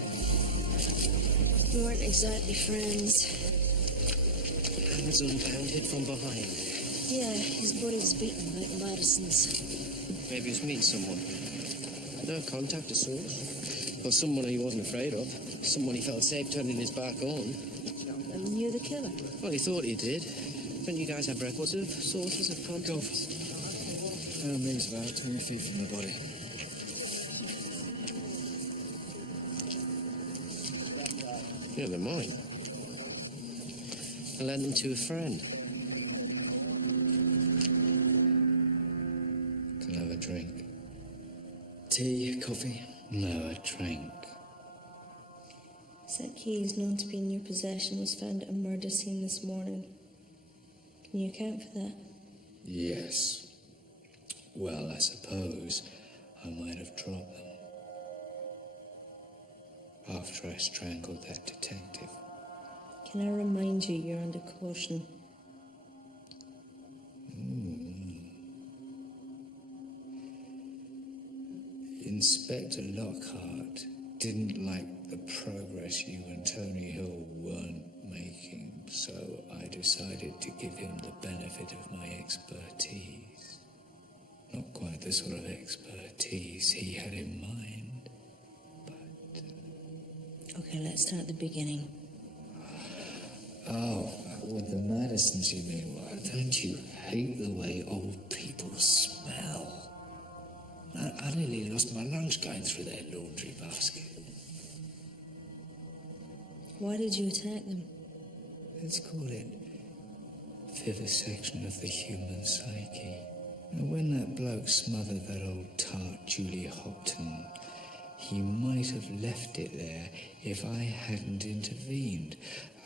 We weren't exactly friends. Amazon pound hit from behind. Yeah, his body was beaten like Madison's. Maybe he was meeting someone. No contact or source. Or someone he wasn't afraid of. Someone he felt safe turning his back on. And knew the killer. Well, he thought he did. Don't you guys have records of sources of contact? Found these about 20 feet from the body. Yeah, they're mine. I lent them to a friend. Can I have a drink? Tea, coffee? No, a drink. Set keys known to be in your possession was found at a murder scene this morning. Can you account for that? Yes. Well, I suppose I might have dropped them after I strangled that detective. Can I remind you you're under caution? Inspector Lockhart didn't like the progress you and Tony Hill weren't making, so I decided to give him the benefit of my expertise. Not quite the sort of expertise he had in mind, but... Okay, let's start at the beginning. Oh, with the Madisons, you mean? Well, don't you hate the way old people smell? I nearly lost my lunch going through their laundry basket. Why did you attack them? Let's call it vivisection of the human psyche. And when that bloke smothered that old tart Julie Hopton, he might have left it there if I hadn't intervened.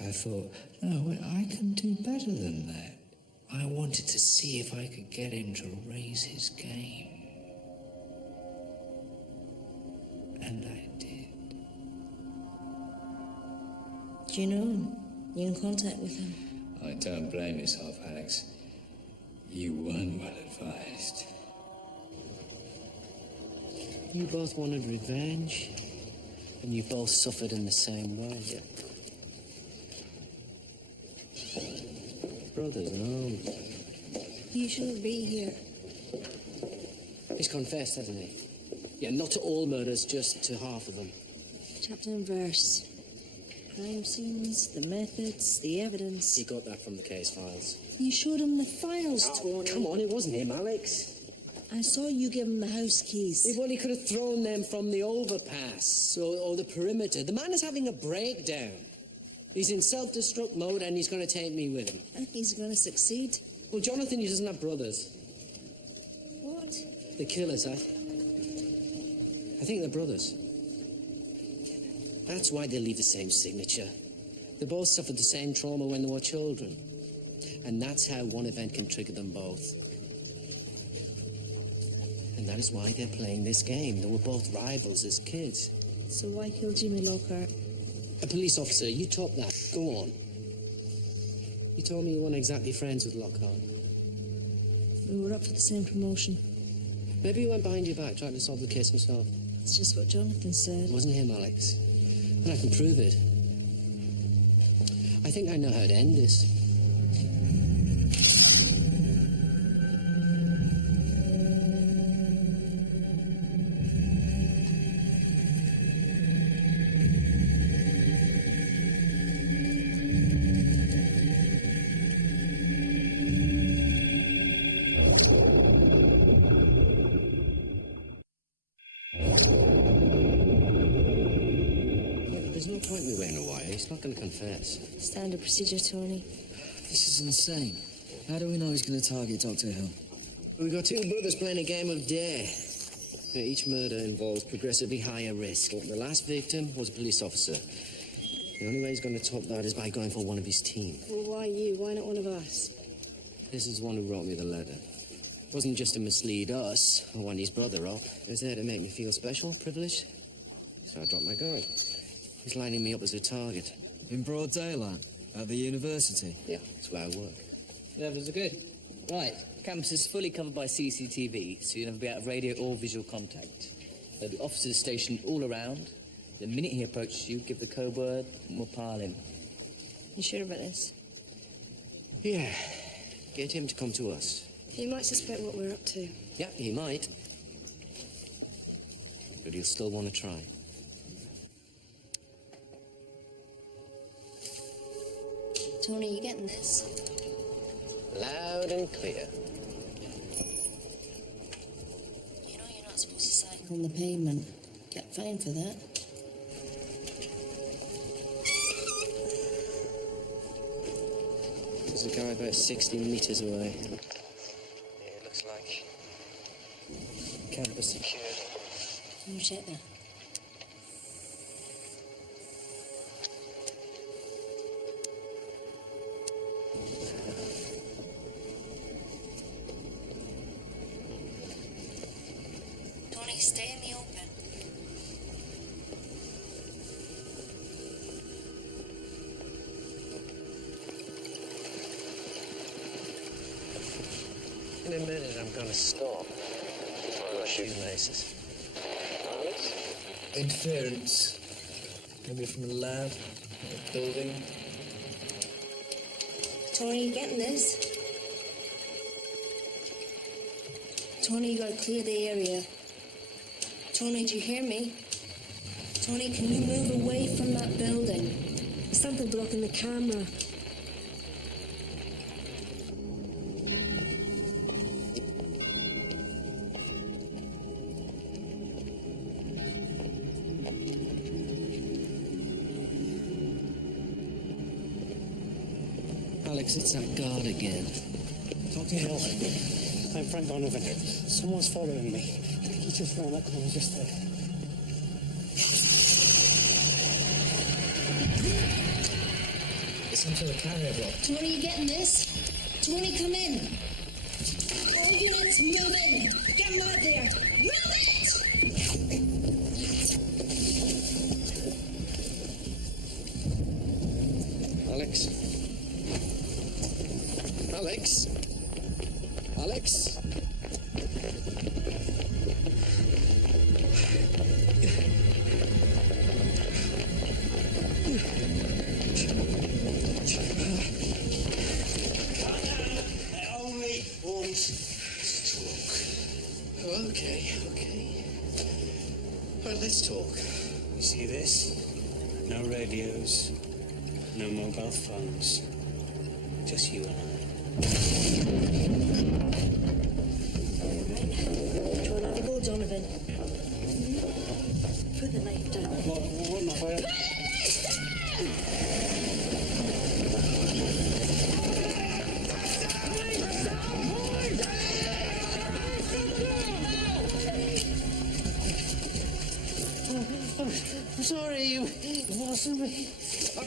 I thought, no, well, I can do better than that. I wanted to see if I could get him to raise his game. And I did. Do you know him? You in contact with him? I don't blame yourself, Alex. You weren't well advised. You both wanted revenge, and you both suffered in the same way. Yeah. Brothers in arms. You shouldn't be here. He's confessed, hasn't he? Yeah, not to all murders, just to half of them. Chapter and verse. Crime scenes, the methods, the evidence. He got that from the case files. You showed him the files, Tony. Come on, it wasn't him, Alex. I saw you give him the house keys. Well, he could have thrown them from the overpass or the perimeter. The man is having a breakdown. He's in self-destruct mode and he's going to take me with him. I think he's going to succeed. Well, Jonathan, he doesn't have brothers. What? The killers, I think they're brothers. That's why they leave the same signature. They both suffered the same trauma when they were children. And that's how one event can trigger them both. And that is why they're playing this game. They were both rivals as kids. So why kill Jimmy Lockhart? A police officer, you top that. Go on. You told me you weren't exactly friends with Lockhart. We were up for the same promotion. Maybe he went behind your back trying to solve the case himself. It's just what Jonathan said. It wasn't him, Alex. And I can prove it. I think I know how to end this. There's no point in me waiting away. He's not going to confess. Standard procedure, Tony. This is insane. How do we know he's going to target Dr. Hill? We've got two brothers playing a game of dare. Each murder involves progressively higher risk. The last victim was a police officer. The only way he's going to top that is by going for one of his team. Well, why you? Why not one of us? This is the one who wrote me the letter. It wasn't just to mislead us or wind his brother up. It was there to make me feel special, privileged. So I dropped my guard. He's lining me up as a target. In broad daylight? At the university? Yeah, that's where I work. The levels are good. Right, campus is fully covered by CCTV, so you'll never be out of radio or visual contact. There'll be officers stationed all around. The minute he approaches you, give the code word and we'll pile him. You sure about this? Yeah. Get him to come to us. He might suspect what we're up to. Yeah, he might. But he'll still want to try. Tony, you getting this? Loud and clear. You know you're not supposed to cycle on the pavement. Get fined for that. There's a guy about 60 metres away. Yeah, it looks like campus secured. Can you check that? Tony, stay in the open. In a minute, I'm going to stop. I've got shoelaces. Interference. Maybe from a lab, a building. Tony, you getting this? Tony, you gotta clear the area. Tony, do you hear me? Tony, can you move away from that building? There's something blocking the camera. Alex, it's that guard again. Dr. Hill, I'm Frank Donovan. Someone's following me. He just round that corner just there. It's some sort of carrier block. Tony, you getting this? Tony, come in. All units, move in. Get him out there. Move it! Alex? Alex? Alex? Only want to talk. Okay. Right, let's talk. You see this? No radios, no mobile phones. Just you and I. Draw another ball, Donovan. Put the knife down. What not I... I'm sorry, it wasn't me.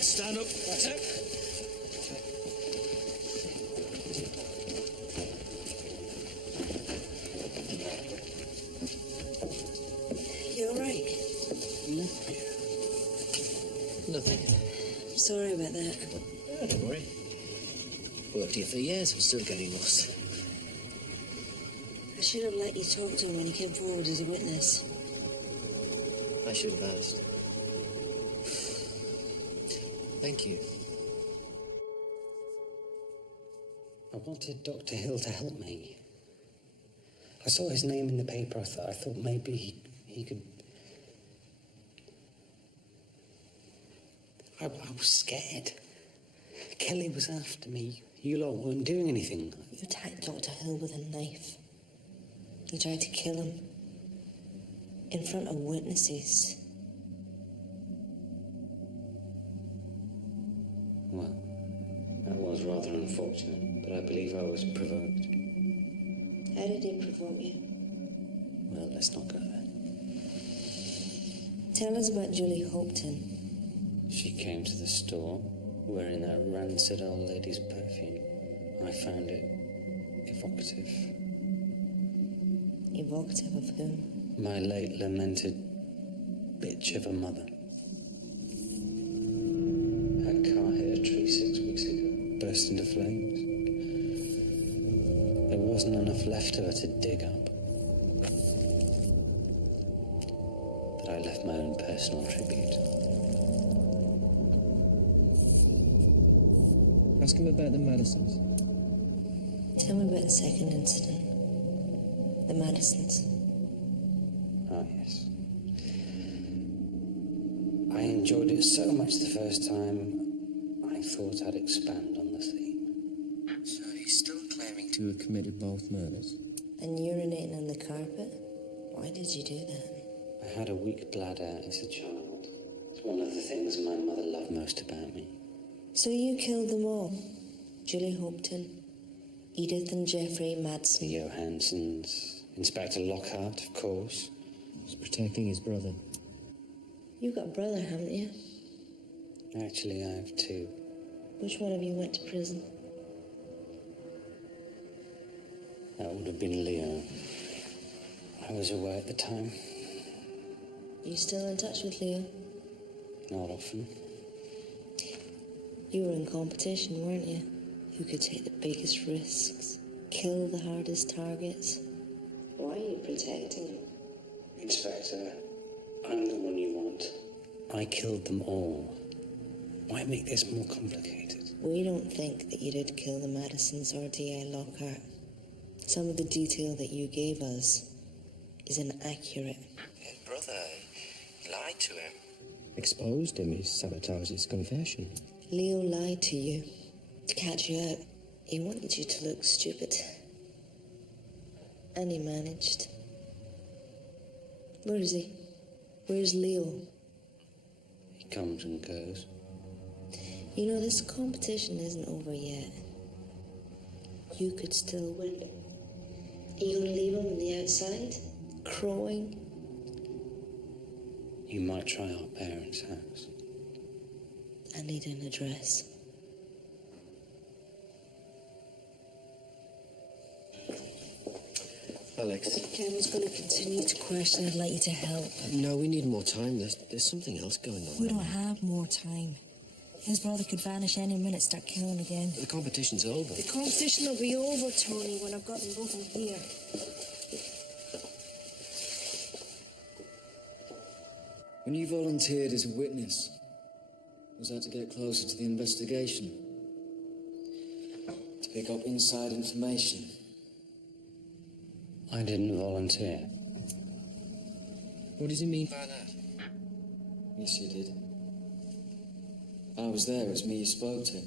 Stand up, that's it. You all right? Nothing. Sorry about that. Oh, don't worry. Worked here for years, I'm still getting lost. I should have let you talk to him when he came forward as a witness. I should have asked. Thank you. I wanted Dr. Hill to help me. I saw his name in the paper. I thought maybe he could... I was scared. Kelly was after me. You lot weren't doing anything. You attacked Dr. Hill with a knife. You tried to kill him. In front of witnesses. Well, that was rather unfortunate, but I believe I was provoked. How did he provoke you? Well, let's not go there. Tell us about Julie Hopton. She came to the store wearing that rancid old lady's perfume. I found it evocative. Evocative of whom? My late lamented bitch of a mother. Her car hit a tree 6 weeks ago, burst into flames. There wasn't enough left of her to dig up. personal tribute. Ask him about the Madisons. Tell me about the second incident. The Madisons. Oh, yes. I enjoyed it so much the first time, I thought I'd expand on the theme. So he's still claiming to have committed both murders? And urinating on the carpet? Why did you do that? I had a weak bladder as a child. It's one of the things my mother loved most about me. So you killed them all? Julie Hopton, Edith and Jeffrey Madsen. The Johansons, Inspector Lockhart, of course. He's protecting his brother. You've got a brother, haven't you? Actually, I have two. Which one of you went to prison? That would have been Leo. I was away at the time. You still in touch with Leo? Not often. You were in competition, weren't you? Who could take the biggest risks? Kill the hardest targets? Why are you protecting him? Inspector, I'm the one you want. I killed them all. Why make this more complicated? We don't think that you did kill the Madisons or D.A. Lockhart. Some of the detail that you gave us is inaccurate. His brother lied to him. Exposed him. He sabotaged his confession. Leo lied to you to catch you out. He wanted you to look stupid. And he managed. Where is he? Where's Leo? He comes and goes. You know, this competition isn't over yet. You could still win. Are you going to leave him on the outside? Crowing? You might try our parents' house. I need an address. Alex. Ken's going to continue to question. I'd like you to help. No, we need more time. There's something else going on. We don't have more time. His brother could vanish any minute, start killing again. The competition's over. The competition will be over, Tony, when I've got them both in here. When you volunteered as a witness, was that to get closer to the investigation? To pick up inside information? I didn't volunteer. What does he mean by that? Yes, you did. I was there. It was me you spoke to.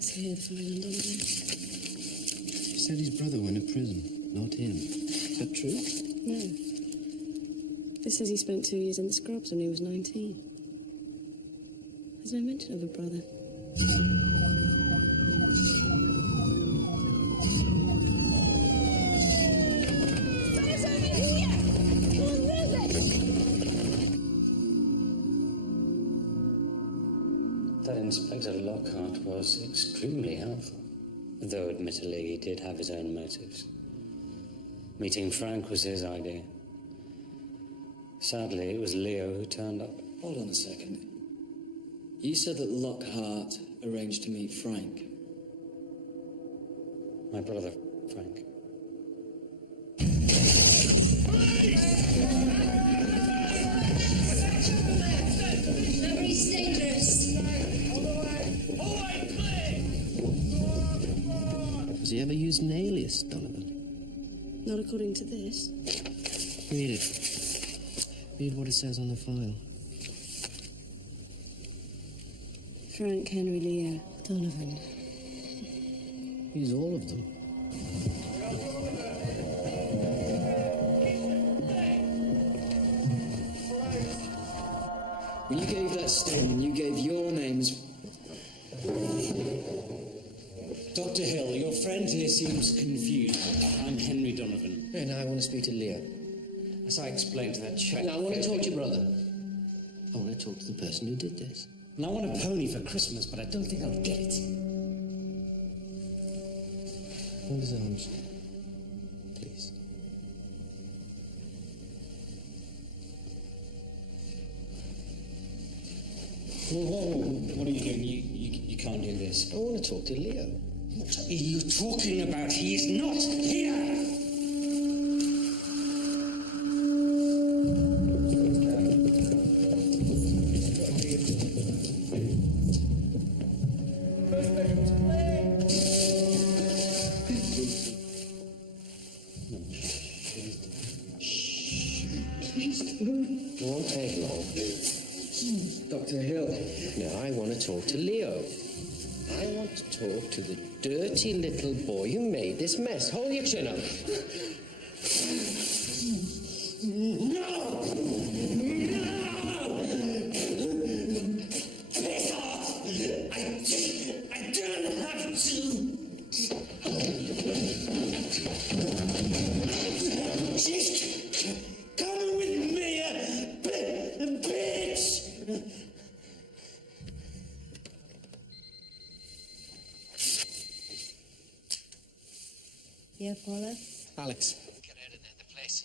See the file on Donovan? He said his brother went to prison, not him. Is that true? No. This says he spent 2 years in the scrubs when he was 19. There's no mention of a brother. That Inspector Lockhart was extremely helpful, though admittedly he did have his own motives. Meeting Frank was his idea. Sadly, it was Leo who turned up. Hold on a second. You said that Lockhart arranged to meet Frank. My brother, Frank. Memory's dangerous. Has he ever used an alias, Donovan? Not according to this. Read it. Read what it says on the file. Frank Henry Leo Donovan. He's all of them. When you gave that statement, you gave your names. Dr. Hill, your friend here seems confused. I'm Henry Donovan. And I want to speak to Leo. As I explained to that chap... No, I want to talk to your brother. I want to talk to the person who did this. And I want a pony for Christmas, but I don't think I'll get it. Hold his arms. Please. Whoa. What are you doing? You can't do this. I want to talk to Leo. What are you talking about? He is not here! It won't take long. Dr. Hill. Now, I want to talk to Leo. I want to talk to the dirty little boy who made this mess. Hold your chin up. No! Piss off! I don't have to! She's coming with me, bitch! Yeah, Paula? Alex. Get out of there, the place.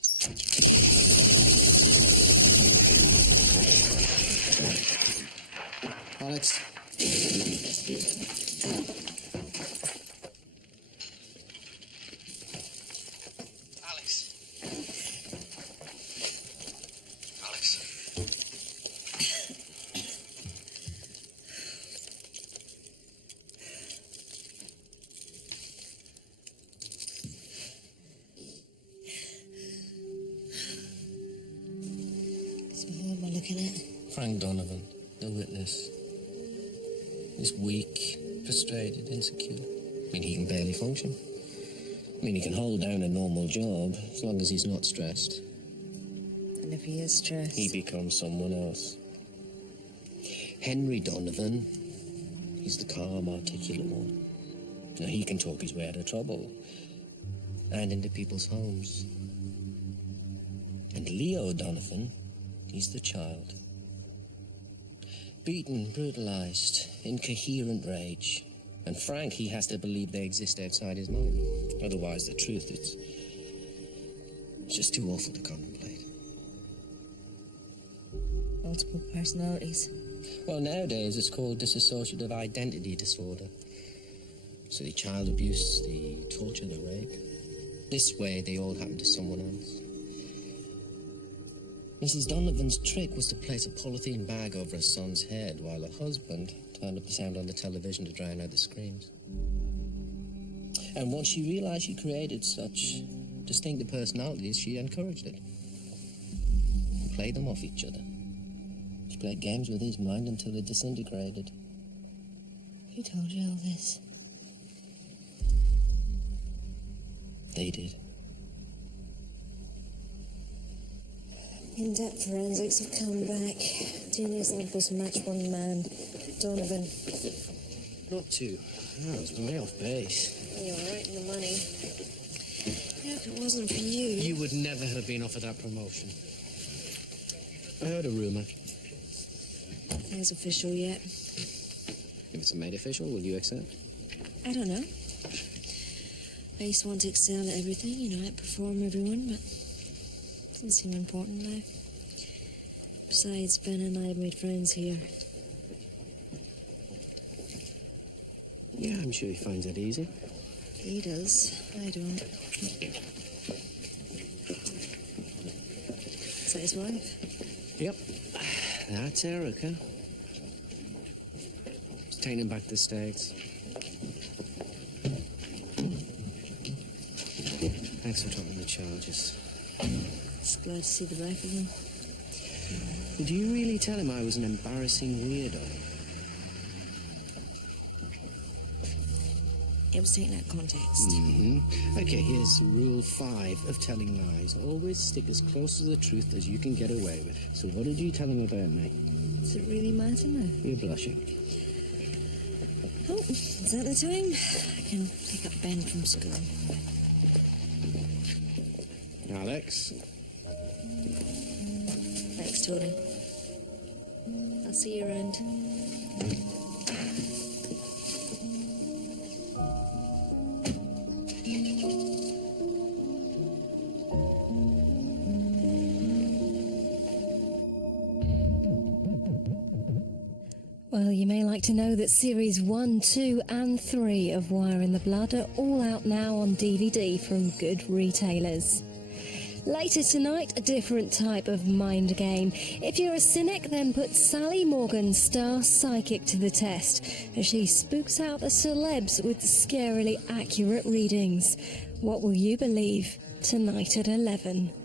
Alex. So who am I looking at? Frank Donovan, the witness. He's weak, frustrated, insecure. I mean, he can barely function. I mean, he can hold down a normal job as long as he's not stressed. And if he is stressed? He becomes someone else. Henry Donovan, he's the calm, articulate one. Now, he can talk his way out of trouble and into people's homes. And Leo Donovan, he's the child. Beaten, brutalized, incoherent rage. And Frank, he has to believe they exist outside his mind. Otherwise, the truth, it's just too awful to contemplate. Multiple personalities. Well, nowadays it's called dissociative identity disorder. So the child abuse, the torture, the rape. This way, they all happen to someone else. Mrs. Donovan's trick was to place a polythene bag over her son's head while her husband turned up the sound on the television to drown out the screams. And once she realized she created such distinctive personalities, she encouraged it. Played them off each other. She played games with his mind until it disintegrated. Who told you all this? They did. In-depth forensics have come back. DNA samples match one man, Donovan. Not two. I was way off base. You were right in the money. Yeah, if it wasn't for you... You would never have been offered that promotion. I heard a rumor. Nothing is official yet. If it's made official, will you accept? I don't know. I used to want to excel at everything, outperform everyone, but it doesn't seem important now. Besides, Ben and I have made friends here. Yeah, I'm sure he finds that easy. He does. I don't. Is that his wife? Yep. That's Erica. She's taking him back to the States. Thanks for dropping the charges. Just glad to see the back of him. Did you really tell him I was an embarrassing weirdo? It was taken out of context. Mm-hmm. Okay, here's rule 5 of telling lies. Always stick as close to the truth as you can get away with. So what did you tell him about me? Does it really matter now? You're blushing. Oh, is that the time? I can pick up Ben from school. Alex? Thanks, Tony. I'll see you around. Well, you may like to know that series 1, 2 and 3 of Wire in the Blood are all out now on DVD from good retailers. Later tonight, a different type of mind game. If you're a cynic, then put Sally Morgan, star psychic, to the test, as she spooks out the celebs with scarily accurate readings. What will you believe? Tonight at 11.